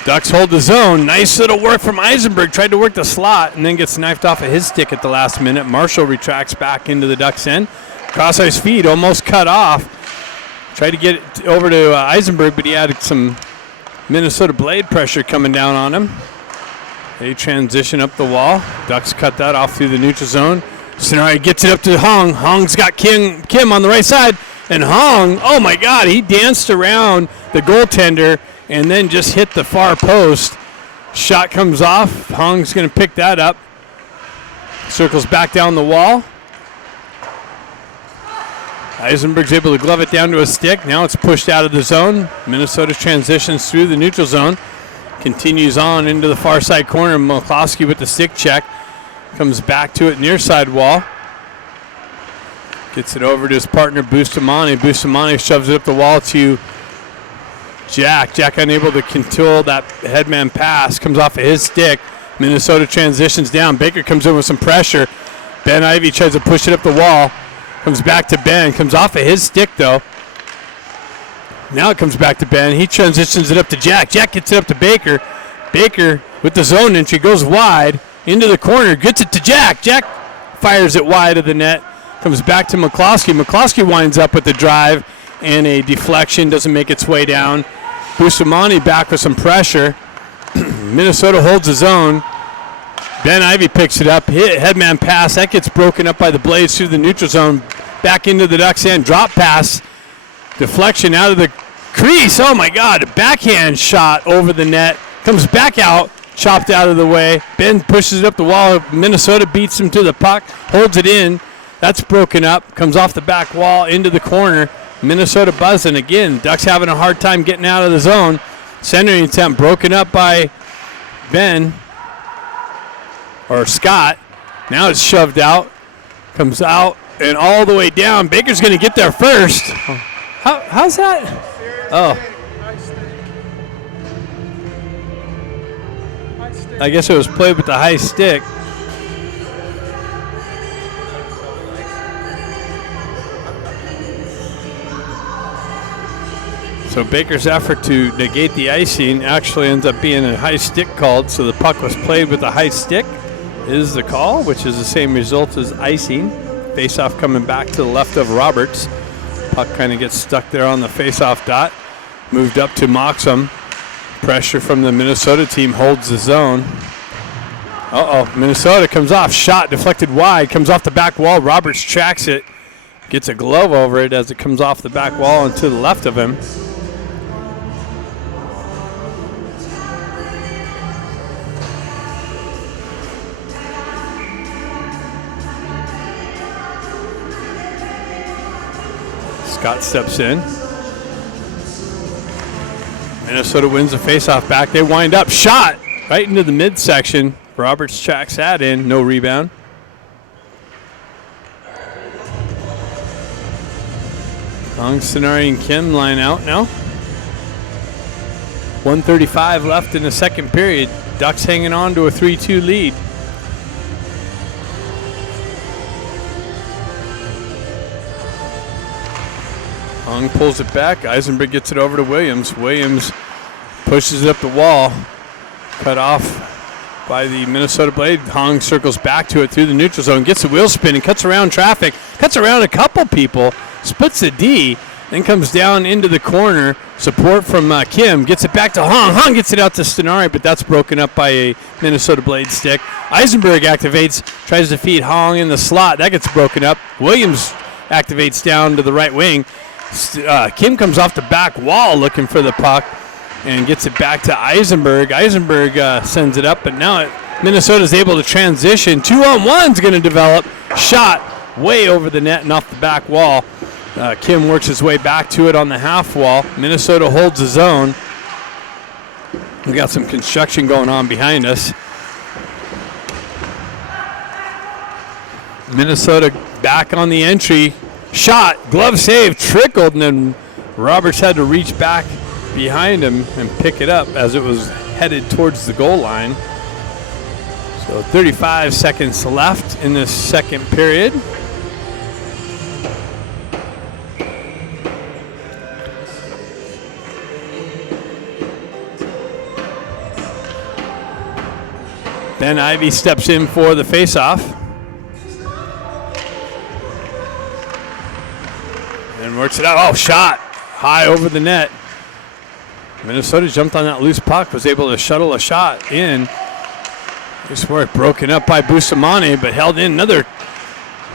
Ducks hold the zone. Nice little work from Eisenberg. Tried to work the slot and then gets knifed off of his stick at the last minute. Marshall retracts back into the Ducks' end. Cross ice feed, almost cut off. Tried to get it over to Eisenberg, but he had some Minnesota blade pressure coming down on him. They transition up the wall. Ducks cut that off through the neutral zone. Stenari gets it up to Hong. Hong's got Kim on the right side. And Hong, oh my God, he danced around the goaltender and then just hit the far post. Shot comes off. Hong's going to pick that up. Circles back down the wall. Eisenberg's able to glove it down to a stick. Now it's pushed out of the zone. Minnesota transitions through the neutral zone. Continues on into the far side corner. McCloskey with the stick check. Comes back to it near side wall. Gets it over to his partner, Bustamante. Bustamante shoves it up the wall to Jack. Jack unable to control that headman pass. Comes off of his stick. Minnesota transitions down. Baker comes in with some pressure. Ben Ivey tries to push it up the wall. Comes back to Ben. Comes off of his stick, though. Now it comes back to Ben. He transitions it up to Jack. Jack gets it up to Baker. Baker, with the zone entry, goes wide into the corner. Gets it to Jack. Jack fires it wide of the net. Comes back to McCloskey. McCloskey winds up with the drive and a deflection. Doesn't make its way down. Bustamante back with some pressure. Minnesota holds the zone. Ben Ivey picks it up. Headman pass. That gets broken up by the Blades through the neutral zone. Back into the Ducks' end. Drop pass. Deflection out of the crease. Oh, my God. A backhand shot over the net. Comes back out. Chopped out of the way. Ben pushes it up the wall. Minnesota beats him to the puck. Holds it in. That's broken up. Comes off the back wall into the corner. Minnesota buzzing again. Ducks having a hard time getting out of the zone. Centering attempt broken up by Ben. Or Scott. Now it's shoved out. Comes out and all the way down. Baker's going to get there first. How's that? Oh. I guess it was played with the high stick. So Baker's effort to negate the icing actually ends up being a high stick called. So the puck was played with a high stick is the call, which is the same result as icing. Face-off coming back to the left of Roberts. Puck kind of gets stuck there on the face-off dot. Moved up to Moxham. Pressure from the Minnesota team holds the zone. Minnesota comes off. Shot deflected wide. Comes off the back wall. Roberts tracks it. Gets a glove over it as it comes off the back wall and to the left of him. Scott steps in. Minnesota wins the faceoff back. They wind up. Shot right into the midsection. Roberts tracks that in. No rebound. Long, Stenari, and Kim line out now. 1:35 left in the second period. Ducks hanging on to a 3-2 lead. Hong pulls it back. Eisenberg gets it over to Williams. Williams pushes it up the wall. Cut off by the Minnesota Blade. Hong circles back to it through the neutral zone. Gets the wheel spin and cuts around traffic. Cuts around a couple people. Splits the D. Then comes down into the corner. Support from Kim. Gets it back to Hong. Hong gets it out to Stenari, but that's broken up by a Minnesota Blade stick. Eisenberg activates. Tries to feed Hong in the slot. That gets broken up. Williams activates down to the right wing. Kim comes off the back wall looking for the puck and gets it back to Eisenberg. Eisenberg sends it up, but now Minnesota's able to transition. 2-on-1's going to develop. Shot way over the net and off the back wall. Kim works his way back to it on the half wall. Minnesota holds the zone. We got some construction going on behind us. Minnesota back on the entry. Shot, glove save, trickled, and then Roberts had to reach back behind him and pick it up as it was headed towards the goal line. So 35 seconds left in this second period. Ben Ivy steps in for the faceoff. And works it out. Oh, shot. High over the net. Minnesota jumped on that loose puck, was able to shuttle a shot in. This work broken up by Bustamante, but held in. Another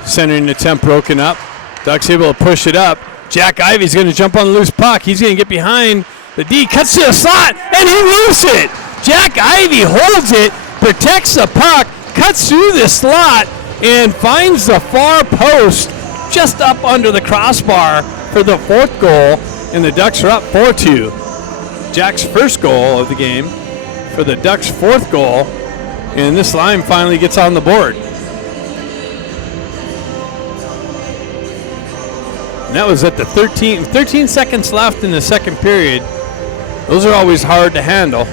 centering attempt broken up. Ducks able to push it up. Jack Ivey's going to jump on the loose puck. He's going to get behind the D, cuts to the slot, and he moves it. Jack Ivey holds it, protects the puck, cuts through the slot, and finds the far post just up under the crossbar for the fourth goal, and the Ducks are up 4-2. Jack's first goal of the game for the Ducks' fourth goal, and this line finally gets on the board. And that was at the 13 seconds left in the second period. Those are always hard to handle.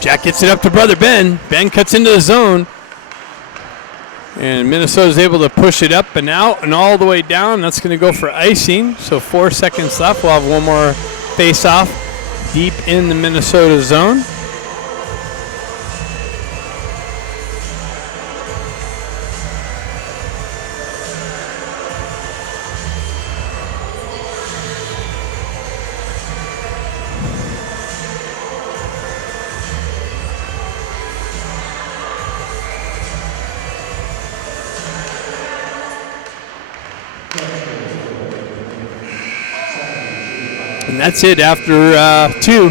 Jack gets it up to brother Ben. Ben cuts into the zone. And Minnesota's able to push it up and out and all the way down. That's going to go for icing. So 4 seconds left. We'll have one more face-off deep in the Minnesota zone. And that's it after 2.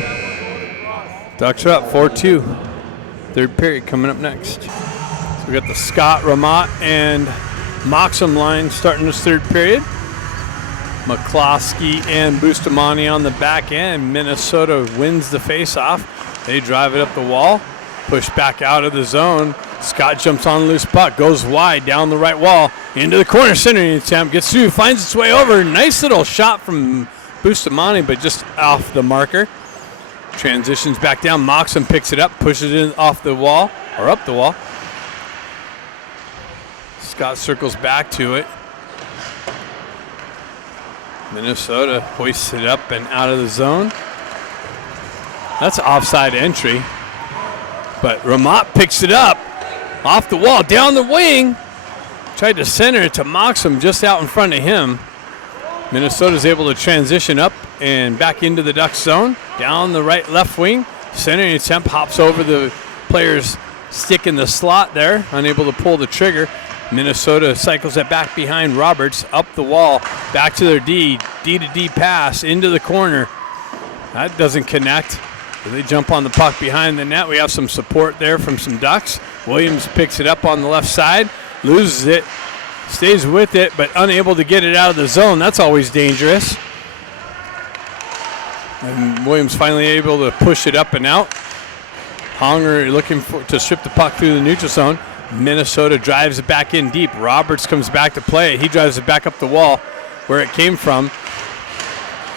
Ducks are up 4-2. Third period coming up next. So we got the Scott, Ramat, and Moxham line starting this third period. McCloskey and Bustamante on the back end. Minnesota wins the faceoff. They drive it up the wall, push back out of the zone. Scott jumps on the loose puck, goes wide down the right wall, into the corner centering attempt, gets through, finds its way over. Nice little shot from Bustamante, but just off the marker. Transitions back down. Moxham picks it up, pushes it off the wall, or up the wall. Scott circles back to it. Minnesota hoists it up and out of the zone. That's offside entry. But Ramat picks it up off the wall, down the wing. Tried to center it to Moxham just out in front of him. Minnesota's able to transition up and back into the Ducks zone. Down the right, left wing. Centering attempt hops over the player's stick in the slot there. Unable to pull the trigger. Minnesota cycles it back behind Roberts. Up the wall. Back to their D. D to D pass into the corner. That doesn't connect. They jump on the puck behind the net. We have some support there from some Ducks. Williams picks it up on the left side. Loses it. Stays with it, but unable to get it out of the zone. That's always dangerous. And Williams finally able to push it up and out. Honger looking to strip the puck through the neutral zone. Minnesota drives it back in deep. Roberts comes back to play. He drives it back up the wall where it came from.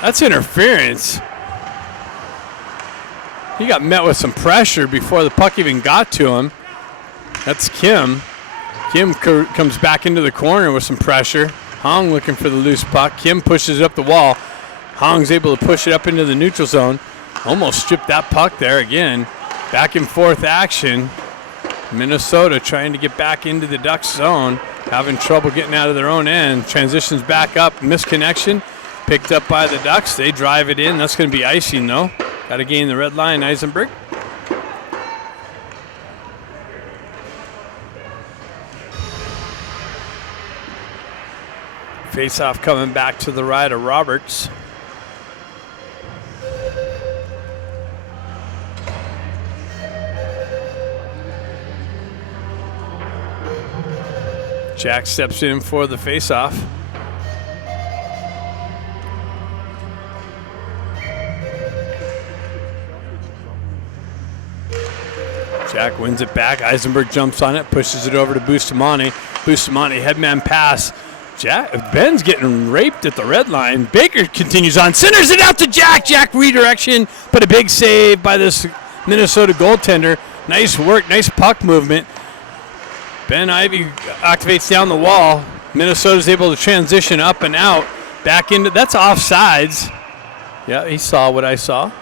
That's interference. He got met with some pressure before the puck even got to him. That's Kim. Kim comes back into the corner with some pressure. Hong looking for the loose puck. Kim pushes it up the wall. Hong's able to push it up into the neutral zone. Almost stripped that puck there again. Back and forth action. Minnesota trying to get back into the Ducks zone. Having trouble getting out of their own end. Transitions back up. Misconnection. Picked up by the Ducks. They drive it in. That's going to be icing though. Got to gain the red line, Eisenberg. Face-off coming back to the right of Roberts. Jack steps in for the face-off. Jack wins it back. Eisenberg jumps on it, pushes it over to Bustamante. Bustamante, headman pass. Ben's getting raped at the red line. Baker continues on, centers it out to Jack. Jack redirection, but a big save by this Minnesota goaltender. Nice work, nice puck movement. Ben Ivy activates down the wall. Minnesota's able to transition up and out. Back into, that's offsides. Yeah, he saw what I saw.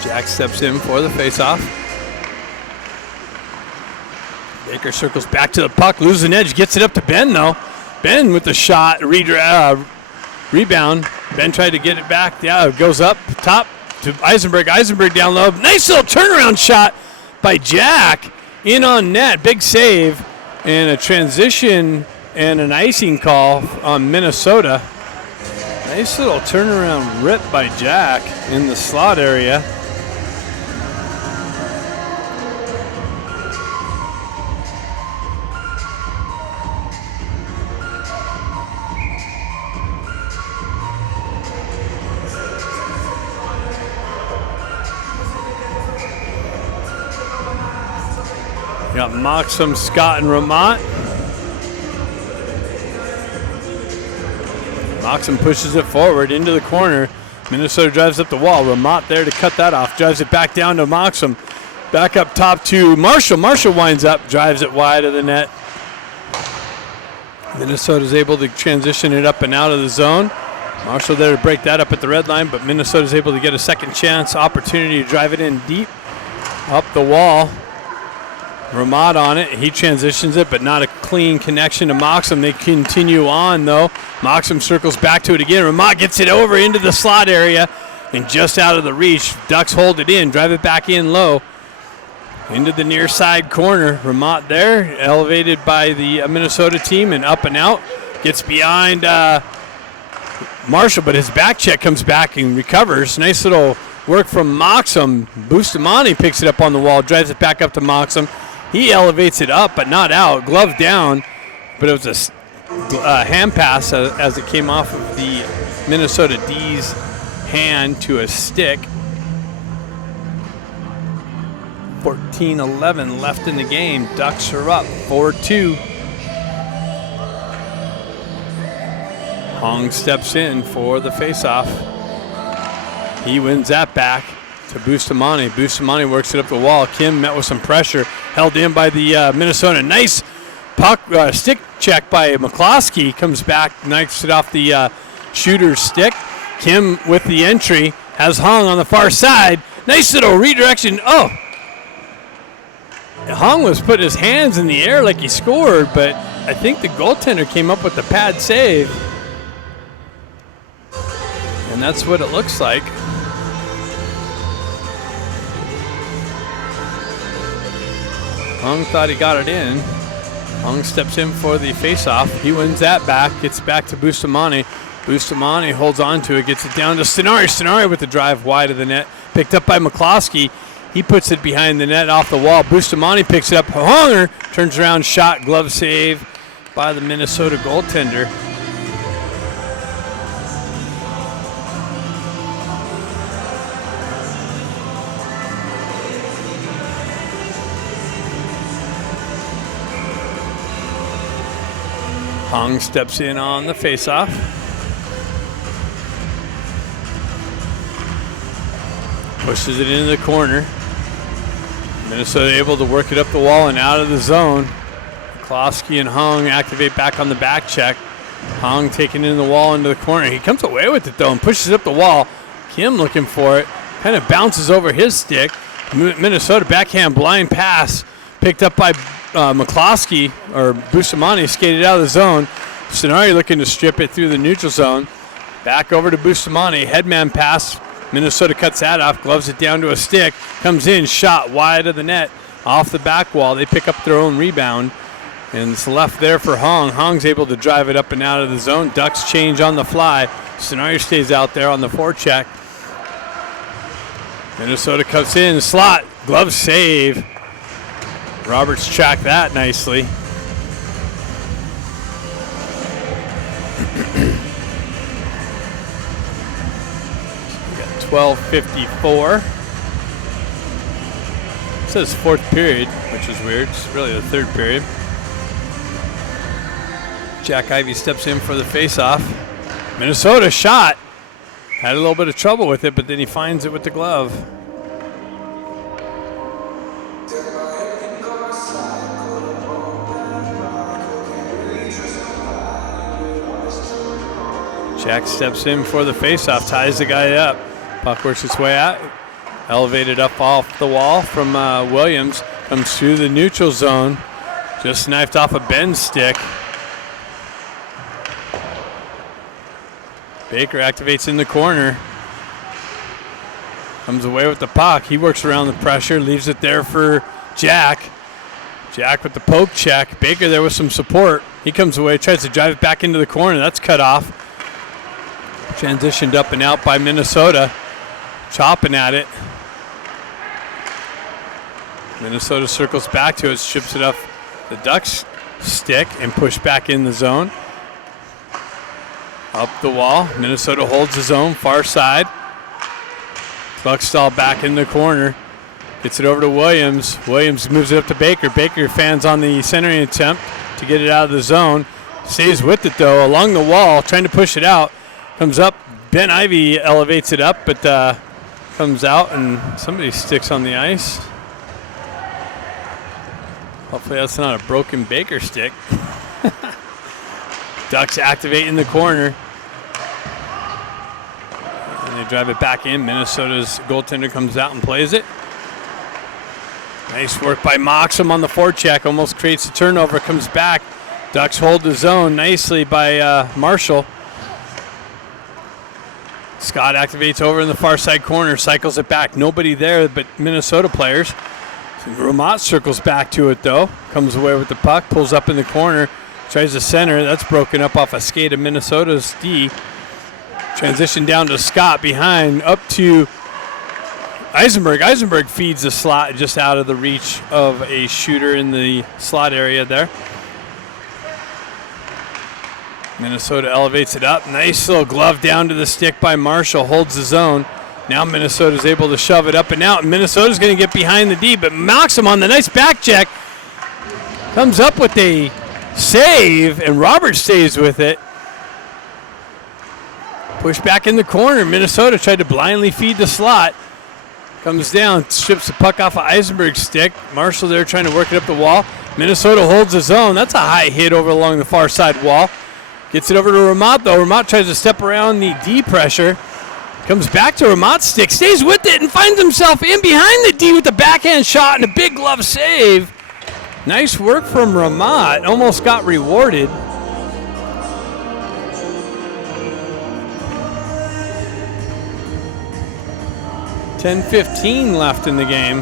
Jack steps in for the faceoff. Baker circles back to the puck, loses an edge, gets it up to Ben though. Ben with the shot, rebound. Ben tried to get it back. Yeah, it goes up top to Eisenberg. Eisenberg down low. Nice little turnaround shot by Jack. In on net, big save, and a transition and an icing call on Minnesota. Nice little turnaround rip by Jack in the slot area. Got Moxham, Scott, and Ramont. Moxham pushes it forward into the corner. Minnesota drives up the wall. Ramont there to cut that off. Drives it back down to Moxham. Back up top to Marshall. Marshall winds up, drives it wide of the net. Minnesota's able to transition it up and out of the zone. Marshall there to break that up at the red line, but Minnesota's able to get a second chance opportunity to drive it in deep up the wall. Ramad on it. He transitions it, but not a clean connection to Moxham. They continue on, though. Moxham circles back to it again. Ramad gets it over into the slot area and just out of the reach. Ducks hold it in, drive it back in low into the near side corner. Ramad there, elevated by the Minnesota team and up and out. Gets behind Marshall, but his back check comes back and recovers. Nice little work from Moxham. Bustamante picks it up on the wall, drives it back up to Moxham. He elevates it up, but not out. Glove down, but it was a hand pass as it came off of the Minnesota D's hand to a stick. 14-11 left in the game. Ducks are up 4-2. Hong steps in for the faceoff. He wins that back to Bustamante. Bustamante works it up the wall. Kim met with some pressure, held in by the Minnesota. Nice puck stick check by McCloskey. Comes back, knifes it off the shooter's stick. Kim with the entry has Hong on the far side. Nice little redirection. Oh, Hong was putting his hands in the air like he scored, but I think the goaltender came up with the pad save, and that's what it looks like. Hung thought he got it in. Hung steps in for the faceoff. He wins that back. Gets back to Bustamante. Bustamante holds on to it. Gets it down to Stenari. Stenari with the drive wide of the net. Picked up by McCloskey. He puts it behind the net off the wall. Bustamante picks it up. Honger turns around. Shot. Glove save by the Minnesota goaltender. Hong steps in on the faceoff. Pushes it into the corner. Minnesota able to work it up the wall and out of the zone. Klosky and Hong activate back on the back check. Hong taking in the wall into the corner. He comes away with it though and pushes up the wall. Kim looking for it. Kind of bounces over his stick. Minnesota backhand blind pass picked up by McCloskey, or Bustamante skated out of the zone. Stenari looking to strip it through the neutral zone. Back over to Bustamante. Headman pass. Minnesota cuts that off. Gloves it down to a stick. Comes in. Shot wide of the net. Off the back wall. They pick up their own rebound. And it's left there for Hong. Hong's able to drive it up and out of the zone. Ducks change on the fly. Stenari stays out there on the forecheck. Minnesota cuts in, slot, glove save. Roberts tracked that nicely. We got 12:54. It says fourth period, which is weird. It's really the third period. Jack Ivey steps in for the faceoff. Minnesota shot. Had a little bit of trouble with it, but then he finds it with the glove. Jack steps in for the faceoff, ties the guy up. Puck works its way out. Elevated up off the wall from Williams. Comes through the neutral zone. Just knifed off a Ben's stick. Baker activates in the corner. Comes away with the puck. He works around the pressure, leaves it there for Jack. Jack with the poke check. Baker there with some support. He comes away, tries to drive it back into the corner. That's cut off. Transitioned up and out by Minnesota. Chopping at it. Minnesota circles back to it, strips it off the Ducks' stick and push back in the zone. Up the wall. Minnesota holds the zone, far side. Buckstall back in the corner. Gets it over to Williams. Williams moves it up to Baker. Baker fans on the centering attempt to get it out of the zone. Stays with it, though, along the wall, trying to push it out. Comes up. Ben Ivey elevates it up, but comes out, and somebody sticks on the ice. Hopefully that's not a broken Baker stick. Ducks activate in the corner. And they drive it back in. Minnesota's goaltender comes out and plays it. Nice work by Moxham on the forecheck. Almost creates a turnover. Comes back. Ducks hold the zone nicely by Marshall. Scott activates over in the far side corner. Cycles it back. Nobody there but Minnesota players. Ramat circles back to it, though. Comes away with the puck. Pulls up in the corner. Tries the center. That's broken up off a skate of Minnesota's D. Transition down to Scott behind. Up to Eisenberg. Eisenberg feeds the slot just out of the reach of a shooter in the slot area there. Minnesota elevates it up. Nice little glove down to the stick by Marshall. Holds the zone. Now Minnesota's able to shove it up and out. Minnesota's going to get behind the D, but Moxham on the nice back check comes up with a save, and Roberts stays with it. Push back in the corner. Minnesota tried to blindly feed the slot. Comes down, strips the puck off of Eisenberg's stick. Marshall there trying to work it up the wall. Minnesota holds the zone. That's a high hit over along the far side wall. Gets it over to Ramat, though. Ramat tries to step around the D pressure. Comes back to Ramat's stick, stays with it, and finds himself in behind the D with the backhand shot and a big glove save. Nice work from Ramat. Almost got rewarded. $10:15 left in the game.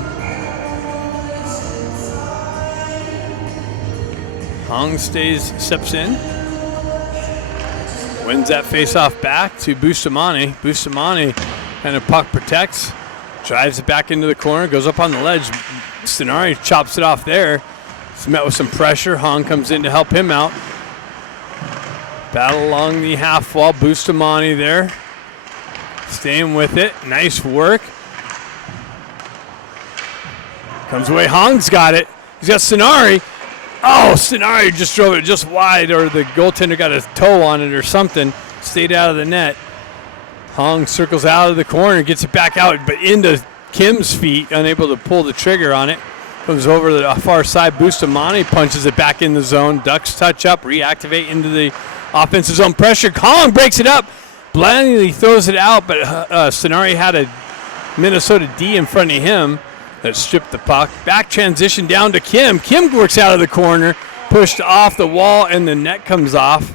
Hong steps in. Wins that face-off back to Bustamante. Bustamante kind of puck protects. Drives it back into the corner. Goes up on the ledge. Stenari chops it off there. It's met with some pressure. Hong comes in to help him out. Battle along the half wall. Bustamante there. Staying with it. Nice work. Comes away. Hong's got it. He's got Stenari. Oh, Stenari just drove it just wide, or the goaltender got a toe on it or something. Stayed out of the net. Hong circles out of the corner, gets it back out, but into Kim's feet, unable to pull the trigger on it. Comes over to the far side. Bustamante punches it back in the zone. Ducks touch up, reactivate into the offensive zone pressure. Hong breaks it up, blindly throws it out, but Stenari had a Minnesota D in front of him that stripped the puck. Back transition down to Kim. Kim works out of the corner, pushed off the wall, and the net comes off.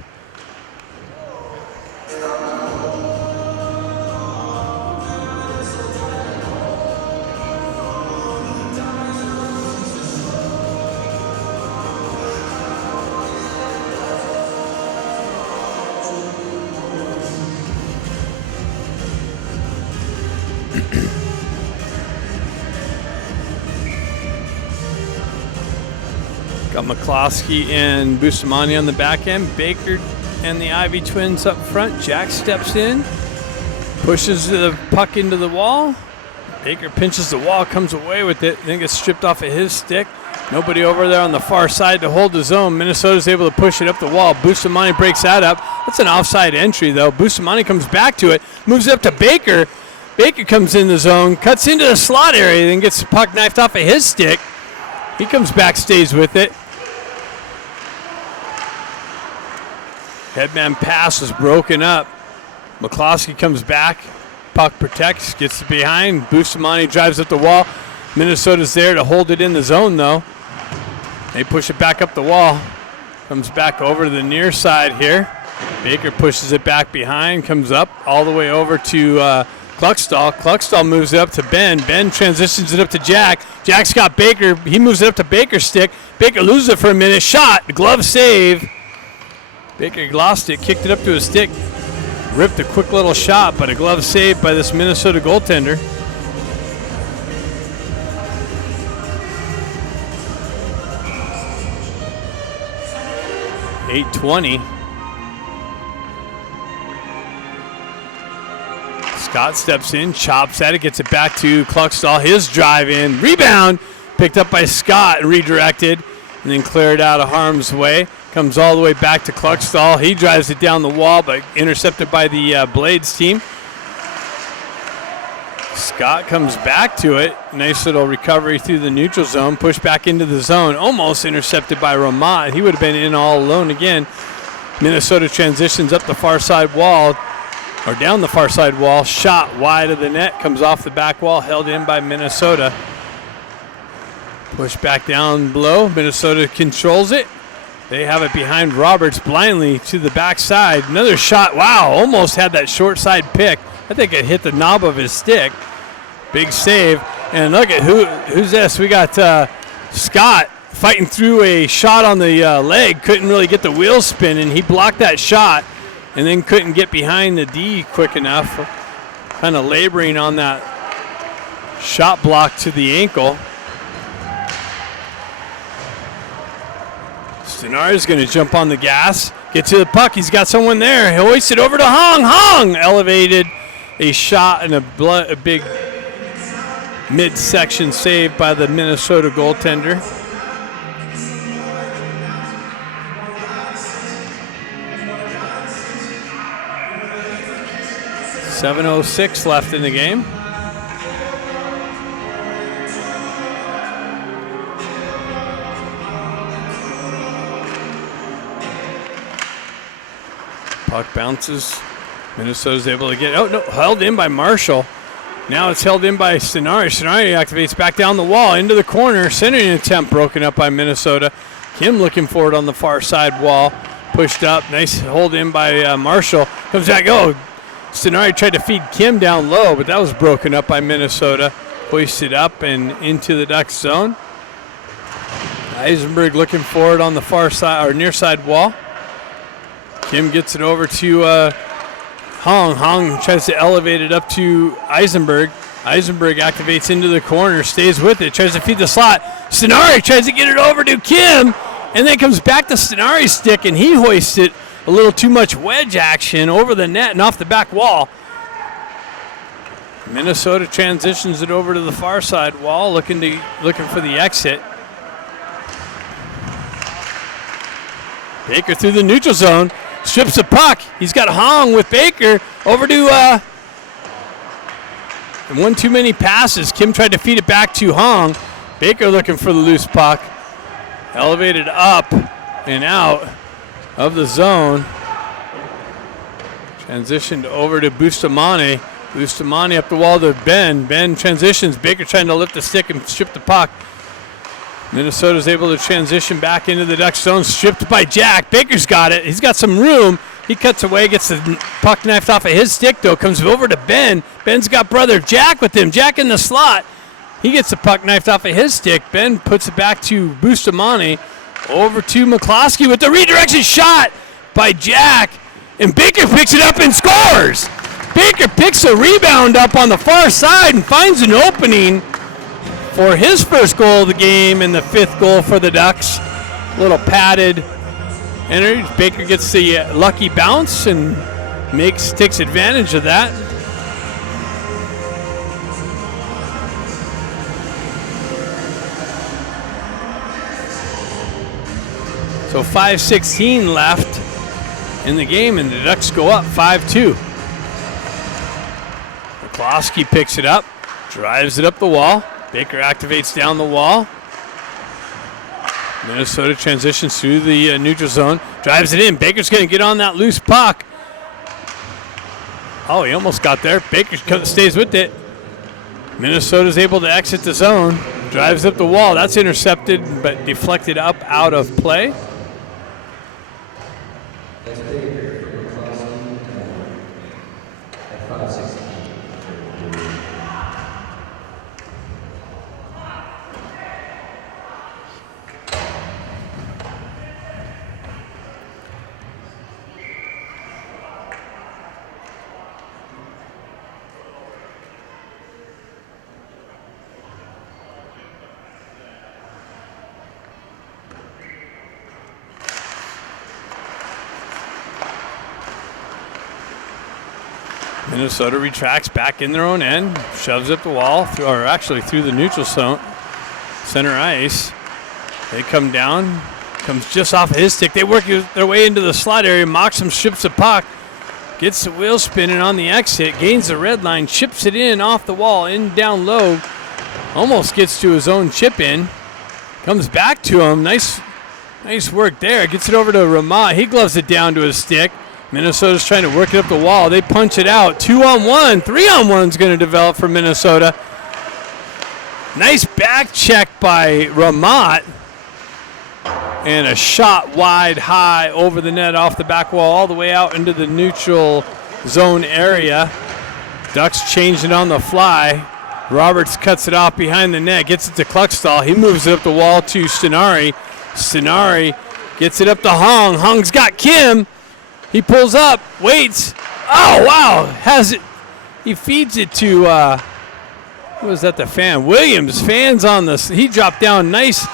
Got McCloskey and Bustamante on the back end. Baker and the Ivy twins up front. Jack steps in, pushes the puck into the wall. Baker pinches the wall, comes away with it, then gets stripped off of his stick. Nobody over there on the far side to hold the zone. Minnesota's able to push it up the wall. Bustamante breaks that up. That's an offside entry, though. Bustamante comes back to it, moves up to Baker. Baker comes in the zone, cuts into the slot area, then gets the puck knifed off of his stick. He comes back, stays with it. Headman pass was broken up. McCloskey comes back. Puck protects, gets it behind. Bustamante drives up the wall. Minnesota's there to hold it in the zone, though. They push it back up the wall. Comes back over to the near side here. Baker pushes it back behind, comes up all the way over to Kluckstall. Kluckstall moves it up to Ben. Ben transitions it up to Jack. Jack's got Baker. He moves it up to Baker's stick. Baker loses it for a minute. Shot. Glove save. Baker lost it, kicked it up to his stick. Ripped a quick little shot, but a glove save by this Minnesota goaltender. .820. Scott steps in, chops at it, gets it back to Kluckstall. His drive in, rebound, picked up by Scott, redirected, and then cleared out of harm's way. Comes all the way back to Kluckstall. He drives it down the wall, but intercepted by the Blades team. Scott comes back to it. Nice little recovery through the neutral zone. Push back into the zone. Almost intercepted by Ramat. He would have been in all alone again. Minnesota transitions up the far side wall, or down the far side wall. Shot wide of the net. Comes off the back wall. Held in by Minnesota. Push back down below. Minnesota controls it. They have it behind Roberts blindly to the backside. Another shot. Wow, almost had that short side pick. I think it hit the knob of his stick. Big save. And look at who's this. We got Scott fighting through a shot on the leg. Couldn't really get the wheel spinning. He blocked that shot and then couldn't get behind the D quick enough. Kind of laboring on that shot block to the ankle. Stenari's going to jump on the gas, get to the puck. He's got someone there. He'll hoist it over to Hong. Hong elevated a shot and a big midsection save by the Minnesota goaltender. .706 left in the game. Puck bounces. Minnesota's able to get, held in by Marshall. Now it's held in by Stenari. Stenari activates back down the wall into the corner. Centering attempt broken up by Minnesota. Kim looking for it on the far side wall. Pushed up. Nice hold in by Marshall. Comes back. Stenari tried to feed Kim down low, but that was broken up by Minnesota. Hoisted up and into the Ducks zone. Eisenberg looking for it on the far side or near side wall. Kim gets it over to Hong. Hong tries to elevate it up to Eisenberg. Eisenberg activates into the corner, stays with it, tries to feed the slot. Stenari tries to get it over to Kim, and then comes back to Stenari's stick, and he hoists it a little too much wedge action over the net and off the back wall. Minnesota transitions it over to the far side wall, looking for the exit. Baker through the neutral zone. Strips the puck. He's got Hong with Baker over to one too many passes. Kim tried to feed it back to Hong. Baker looking for the loose puck. Elevated up and out of the zone. Transitioned over to Bustamante. Bustamante up the wall to Ben. Ben transitions. Baker trying to lift the stick and strip the puck. Minnesota's able to transition back into the Ducks zone, stripped by Jack. Baker's got it. He's got some room. He cuts away, gets the puck knifed off of his stick, though. Comes over to Ben. Ben's got brother Jack with him. Jack in the slot. He gets the puck knifed off of his stick. Ben puts it back to Bustamante. Over to McCloskey with the redirection shot by Jack. And Baker picks it up and scores. Baker picks a rebound up on the far side and finds an opening for his first goal of the game and the fifth goal for the Ducks. little padded energy. Baker gets the lucky bounce and takes advantage of that. So 5:16 left in the game, and the Ducks go up 5-2. McCloskey picks it up, drives it up the wall. Baker activates down the wall. Minnesota transitions through the neutral zone, drives it in. Baker's going to get on that loose puck. Oh, he almost got there. Baker stays with it. Minnesota's able to exit the zone, drives up the wall. That's intercepted, but deflected up out of play. Minnesota retracts back in their own end, shoves up the wall, through the neutral zone, center ice. They come down, comes just off of his stick. They work their way into the slot area. Moxham ships the puck, gets the wheel spinning on the exit, gains the red line, chips it in off the wall, in down low, almost gets to his own chip in, comes back to him. Nice work there. Gets it over to Ramat. He gloves it down to his stick. Minnesota's trying to work it up the wall. They punch it out. 2-on-1. 3-on-1's going to develop for Minnesota. Nice back check by Ramat. And a shot wide high over the net off the back wall all the way out into the neutral zone area. Ducks changing on the fly. Roberts cuts it off behind the net. Gets it to Kluckstall. He moves it up the wall to Stenari. Stenari gets it up to Hong. Hong's got Kim. He pulls up, waits. Oh, wow. Has it. He feeds it to, who was that, the fan? Williams. Fans on this. He dropped down nice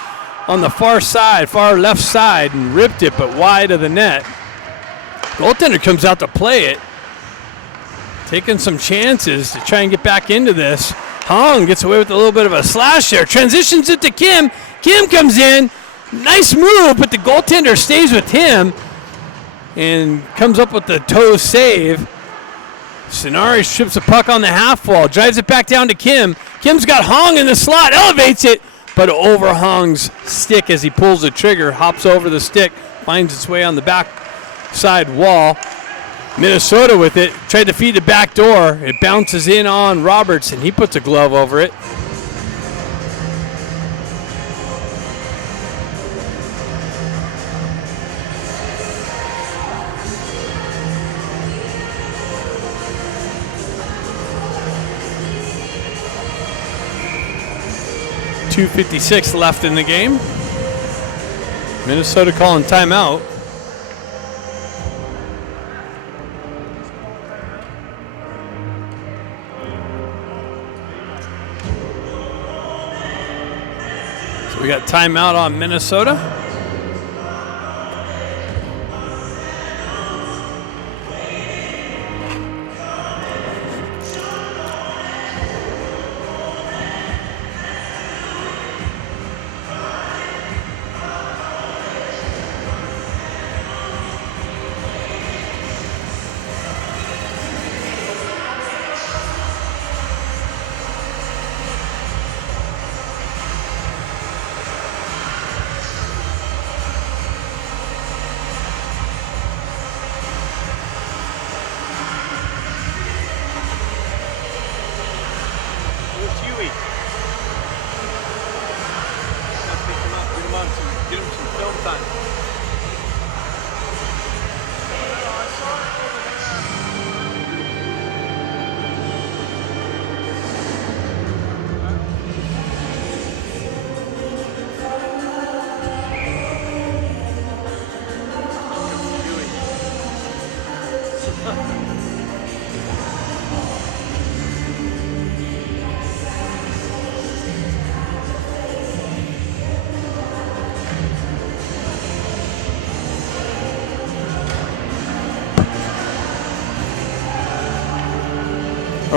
on the far left side, and ripped it, but wide of the net. Goaltender comes out to play it. Taking some chances to try and get back into this. Hong gets away with a little bit of a slash there. Transitions it to Kim. Kim comes in. Nice move, but the goaltender stays with him and comes up with the toe save. Stenari strips the puck on the half wall, drives it back down to Kim. Kim's got Hong in the slot, elevates it, but over Hong's stick as he pulls the trigger, hops over the stick, finds its way on the back side wall. Minnesota with it, tried to feed the back door. It bounces in on Roberts, and he puts a glove over it. .256 left in the game. Minnesota calling timeout. So we got timeout on Minnesota.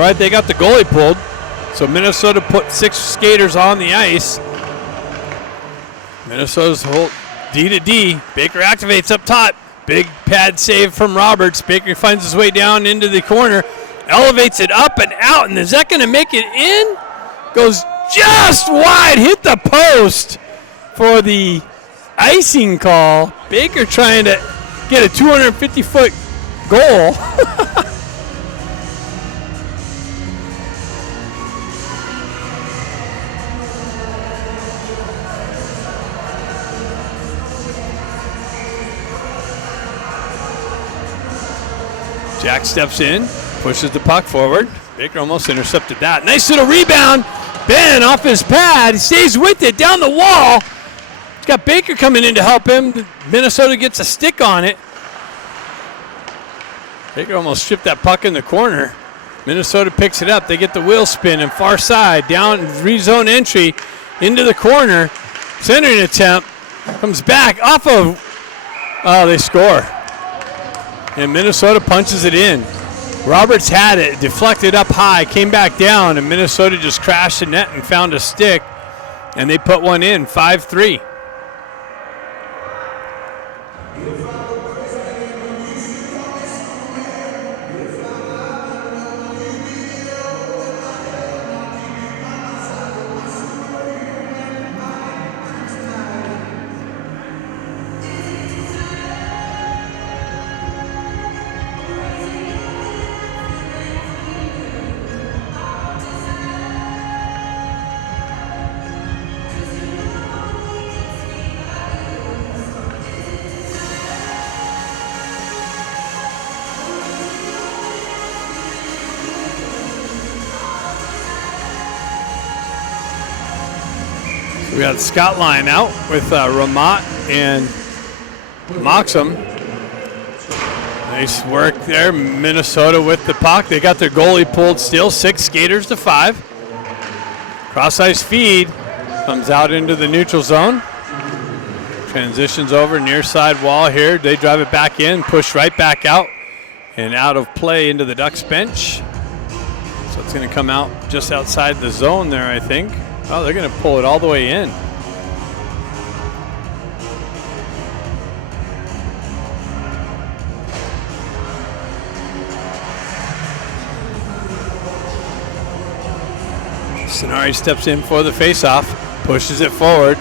All right, they got the goalie pulled. So Minnesota put 6 skaters on the ice. Minnesota's hold D to D. Baker activates up top. Big pad save from Roberts. Baker finds his way down into the corner. Elevates it up and out. And is that going to make it in? Goes just wide. Hit the post for the icing call. Baker trying to get a 250-foot goal. Jack steps in, pushes the puck forward. Baker almost intercepted that. Nice little rebound. Ben off his pad. He stays with it down the wall. He's got Baker coming in to help him. Minnesota gets a stick on it. Baker almost stripped that puck in the corner. Minnesota picks it up. They get the wheel spin and far side. Down rezone entry into the corner. Centering attempt. Comes back off of. Oh, they score. And Minnesota punches it in. Roberts had it, deflected up high, came back down, and Minnesota just crashed the net and found a stick, and they put one in, 5-3. We got Scott line out with Ramat and Moxham. Nice work there. Minnesota with the puck. They got their goalie pulled still. 6 skaters to 5. Cross ice feed. Comes out into the neutral zone. Transitions over near side wall here. They drive it back in. Push right back out. And out of play into the Ducks bench. So it's going to come out just outside the zone there, I think. Oh, they're going to pull it all the way in. Sonari steps in for the faceoff, pushes it forward.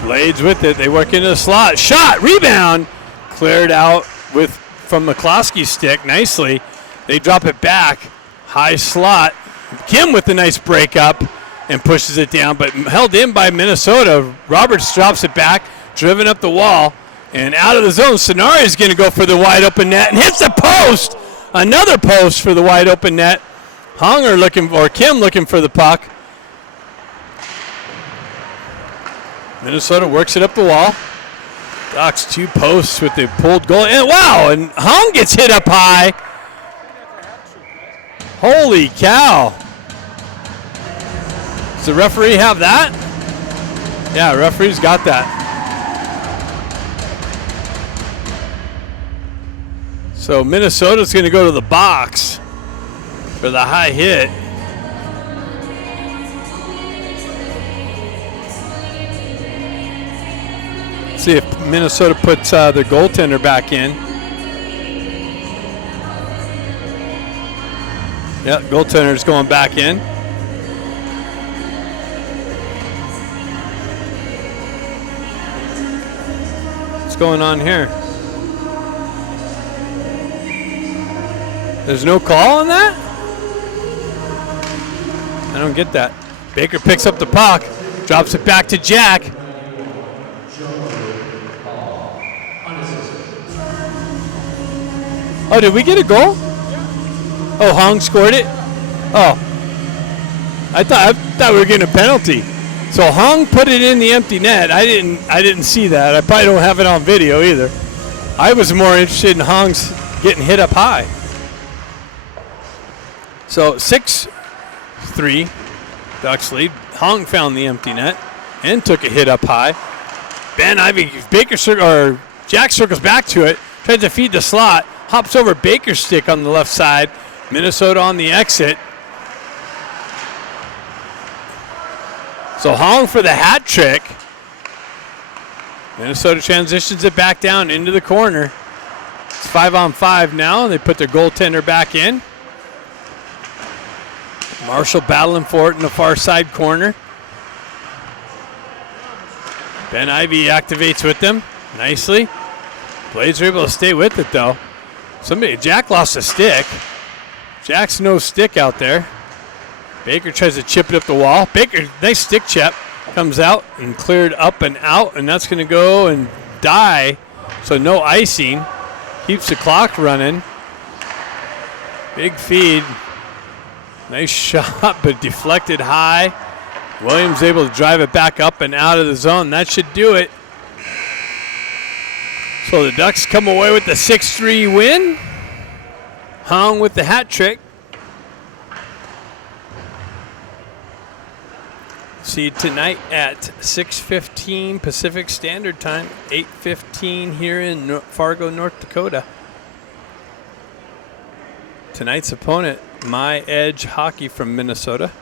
Blades with it. They work into the slot. Shot, rebound, cleared out from McCloskey's stick nicely. They drop it back, high slot. Kim with the nice break up. And pushes it down, but held in by Minnesota. Roberts drops it back, driven up the wall, and out of the zone. Sonari is going to go for the wide open net and hits the post. Another post for the wide open net. Kim looking for the puck. Minnesota works it up the wall. Ducks 2 posts with the pulled goal. And wow, and Hung gets hit up high. Holy cow. Does the referee have that? Yeah, referee's got that. So Minnesota's going to go to the box for the high hit. See if Minnesota puts their goaltender back in. Yeah, goaltender's going back in. What's going on here? There's no call on that? I don't get that. Baker picks up the puck, drops it back to Jack. Oh, did we get a goal? Oh, Hong scored it? Oh. I thought we were getting a penalty. So Hong put it in the empty net. I didn't see that. I probably don't have it on video either. I was more interested in Hong's getting hit up high. So 6-3 Ducks lead. Hong found the empty net and took a hit up high. Jack circles back to it, tries to feed the slot, hops over Baker's stick on the left side. Minnesota on the exit. So Hong for the hat trick. Minnesota transitions it back down into the corner. It's 5-on-5 now. They put their goaltender back in. Marshall battling for it in the far side corner. Ben Ivy activates with them nicely. Blades are able to stay with it though. Jack lost a stick. Jack's no stick out there. Baker tries to chip it up the wall. Baker, nice stick chip, comes out and cleared up and out, and that's going to go and die. So no icing. Keeps the clock running. Big feed. Nice shot, but deflected high. Williams able to drive it back up and out of the zone. That should do it. So the Ducks come away with the 6-3 win. Hong with the hat trick. See you tonight at 6:15 Pacific Standard Time, 8:15 here in Fargo, North Dakota. Tonight's opponent, My Edge Hockey from Minnesota.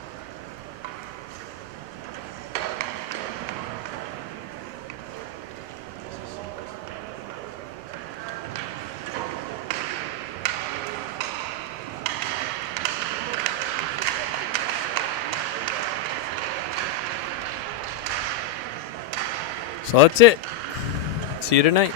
So that's it. See you tonight.